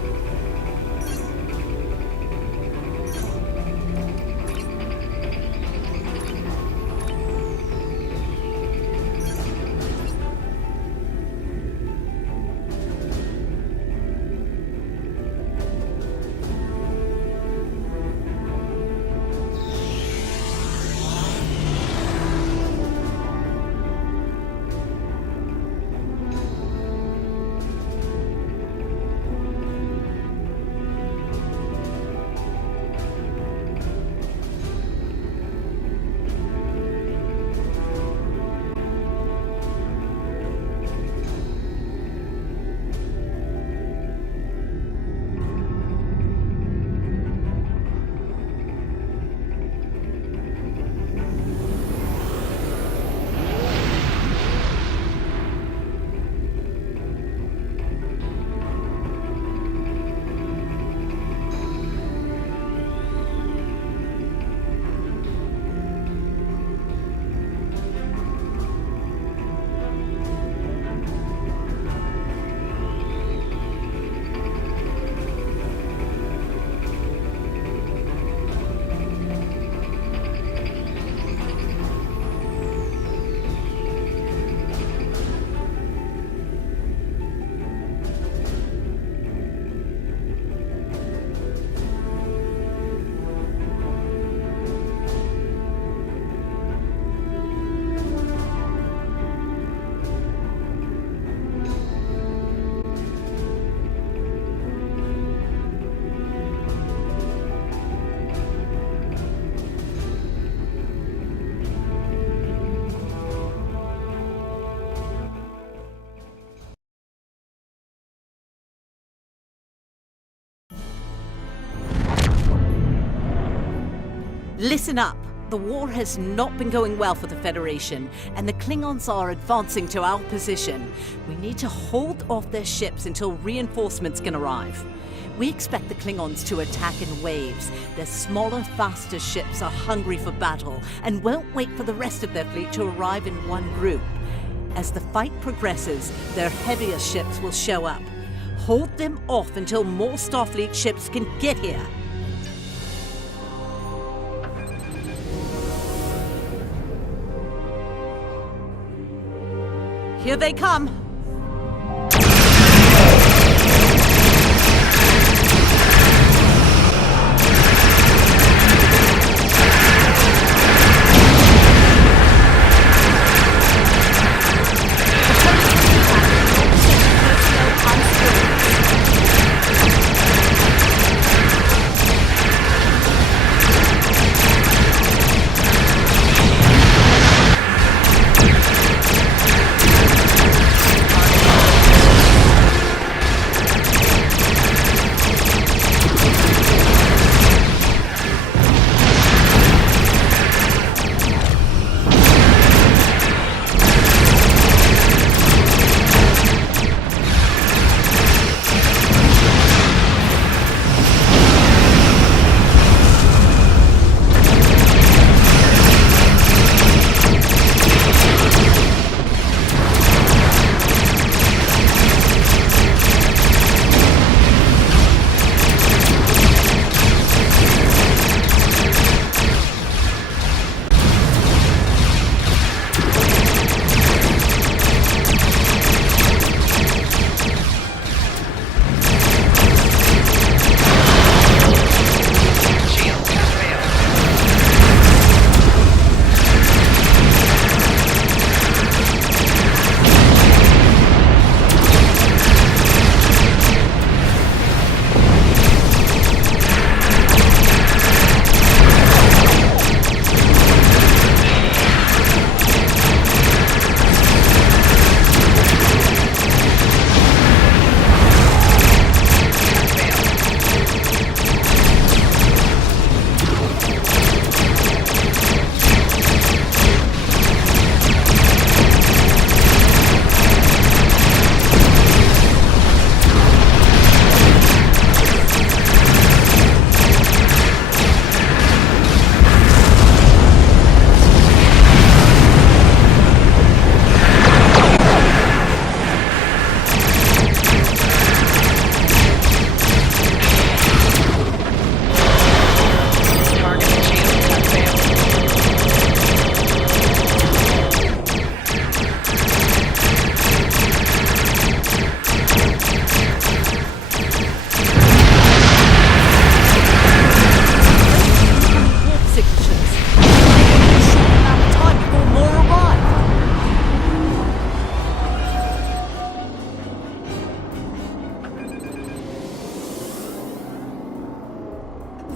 Listen up. The war has not been going well for the Federation, and the Klingons are advancing to our position. We need to hold off their ships until reinforcements can arrive. We expect the Klingons to attack in waves. Their smaller, faster ships are hungry for battle and won't wait for the rest of their fleet to arrive in one group. As the fight progresses, their heavier ships will show up. Hold them off until more Starfleet ships can get here. Here they come!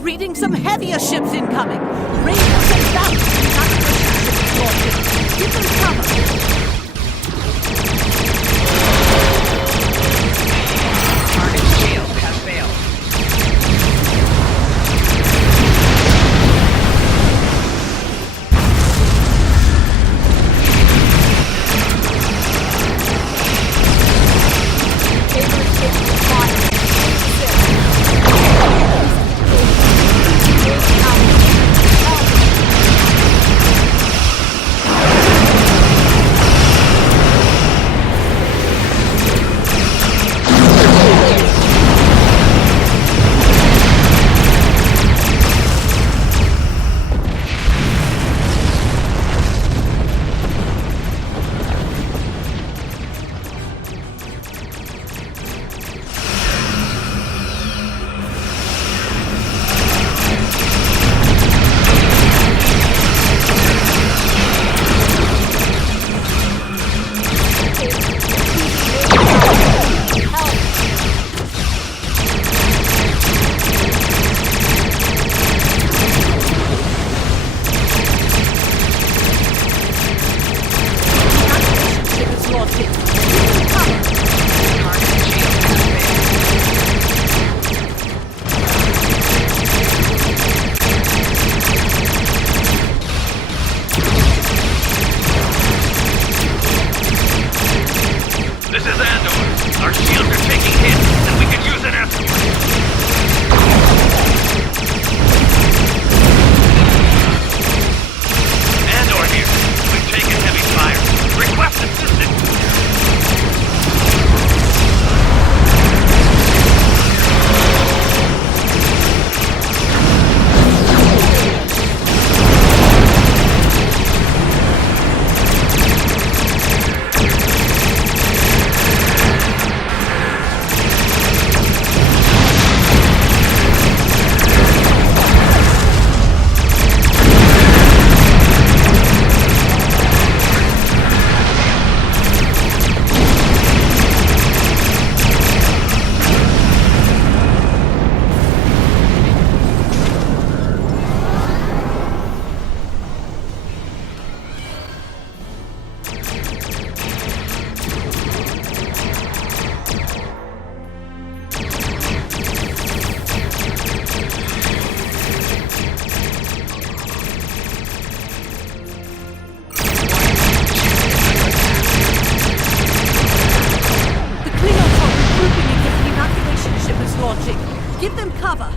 Reading some heavier ships incoming. Rangers and balance. Keep them covered. Target shield has failed. Fire. cover!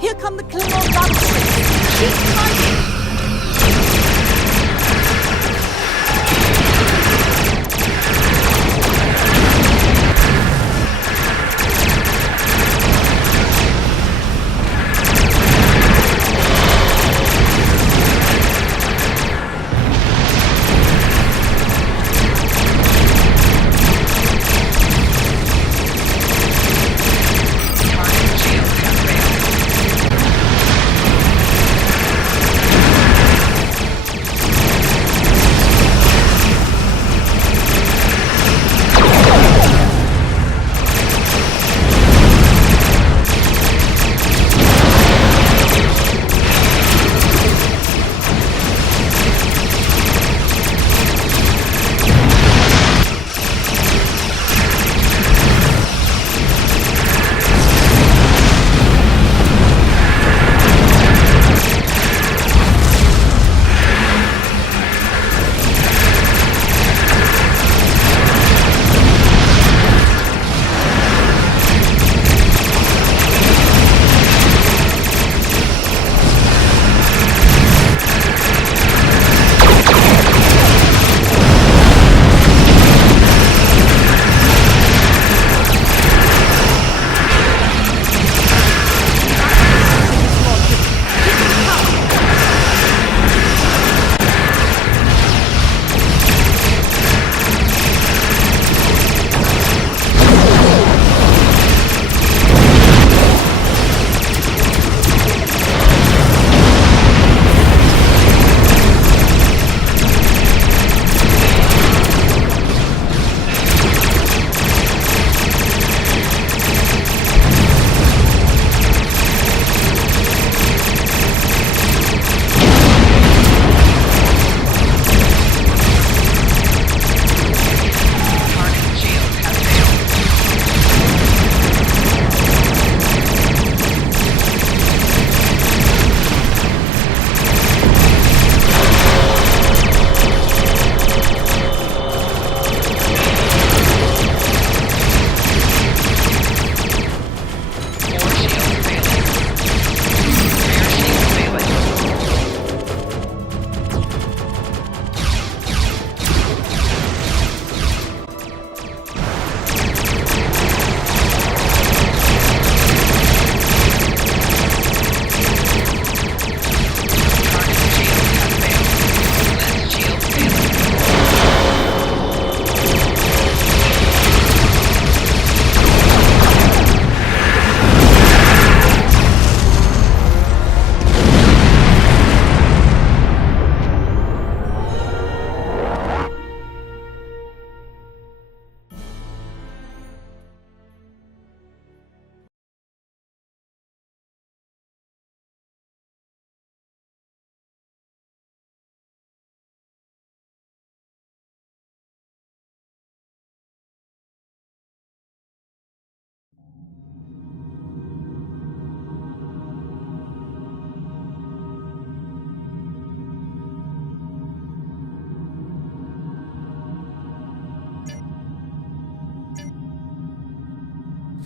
Here come the Klingon gunships! Keep fighting!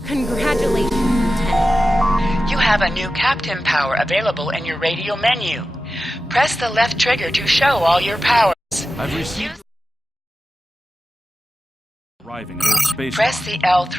Congratulations, Lieutenant. You have a new captain power available in your radio menu. Press the left trigger to show all your powers. I've received... Arriving at Earth space. Press the L3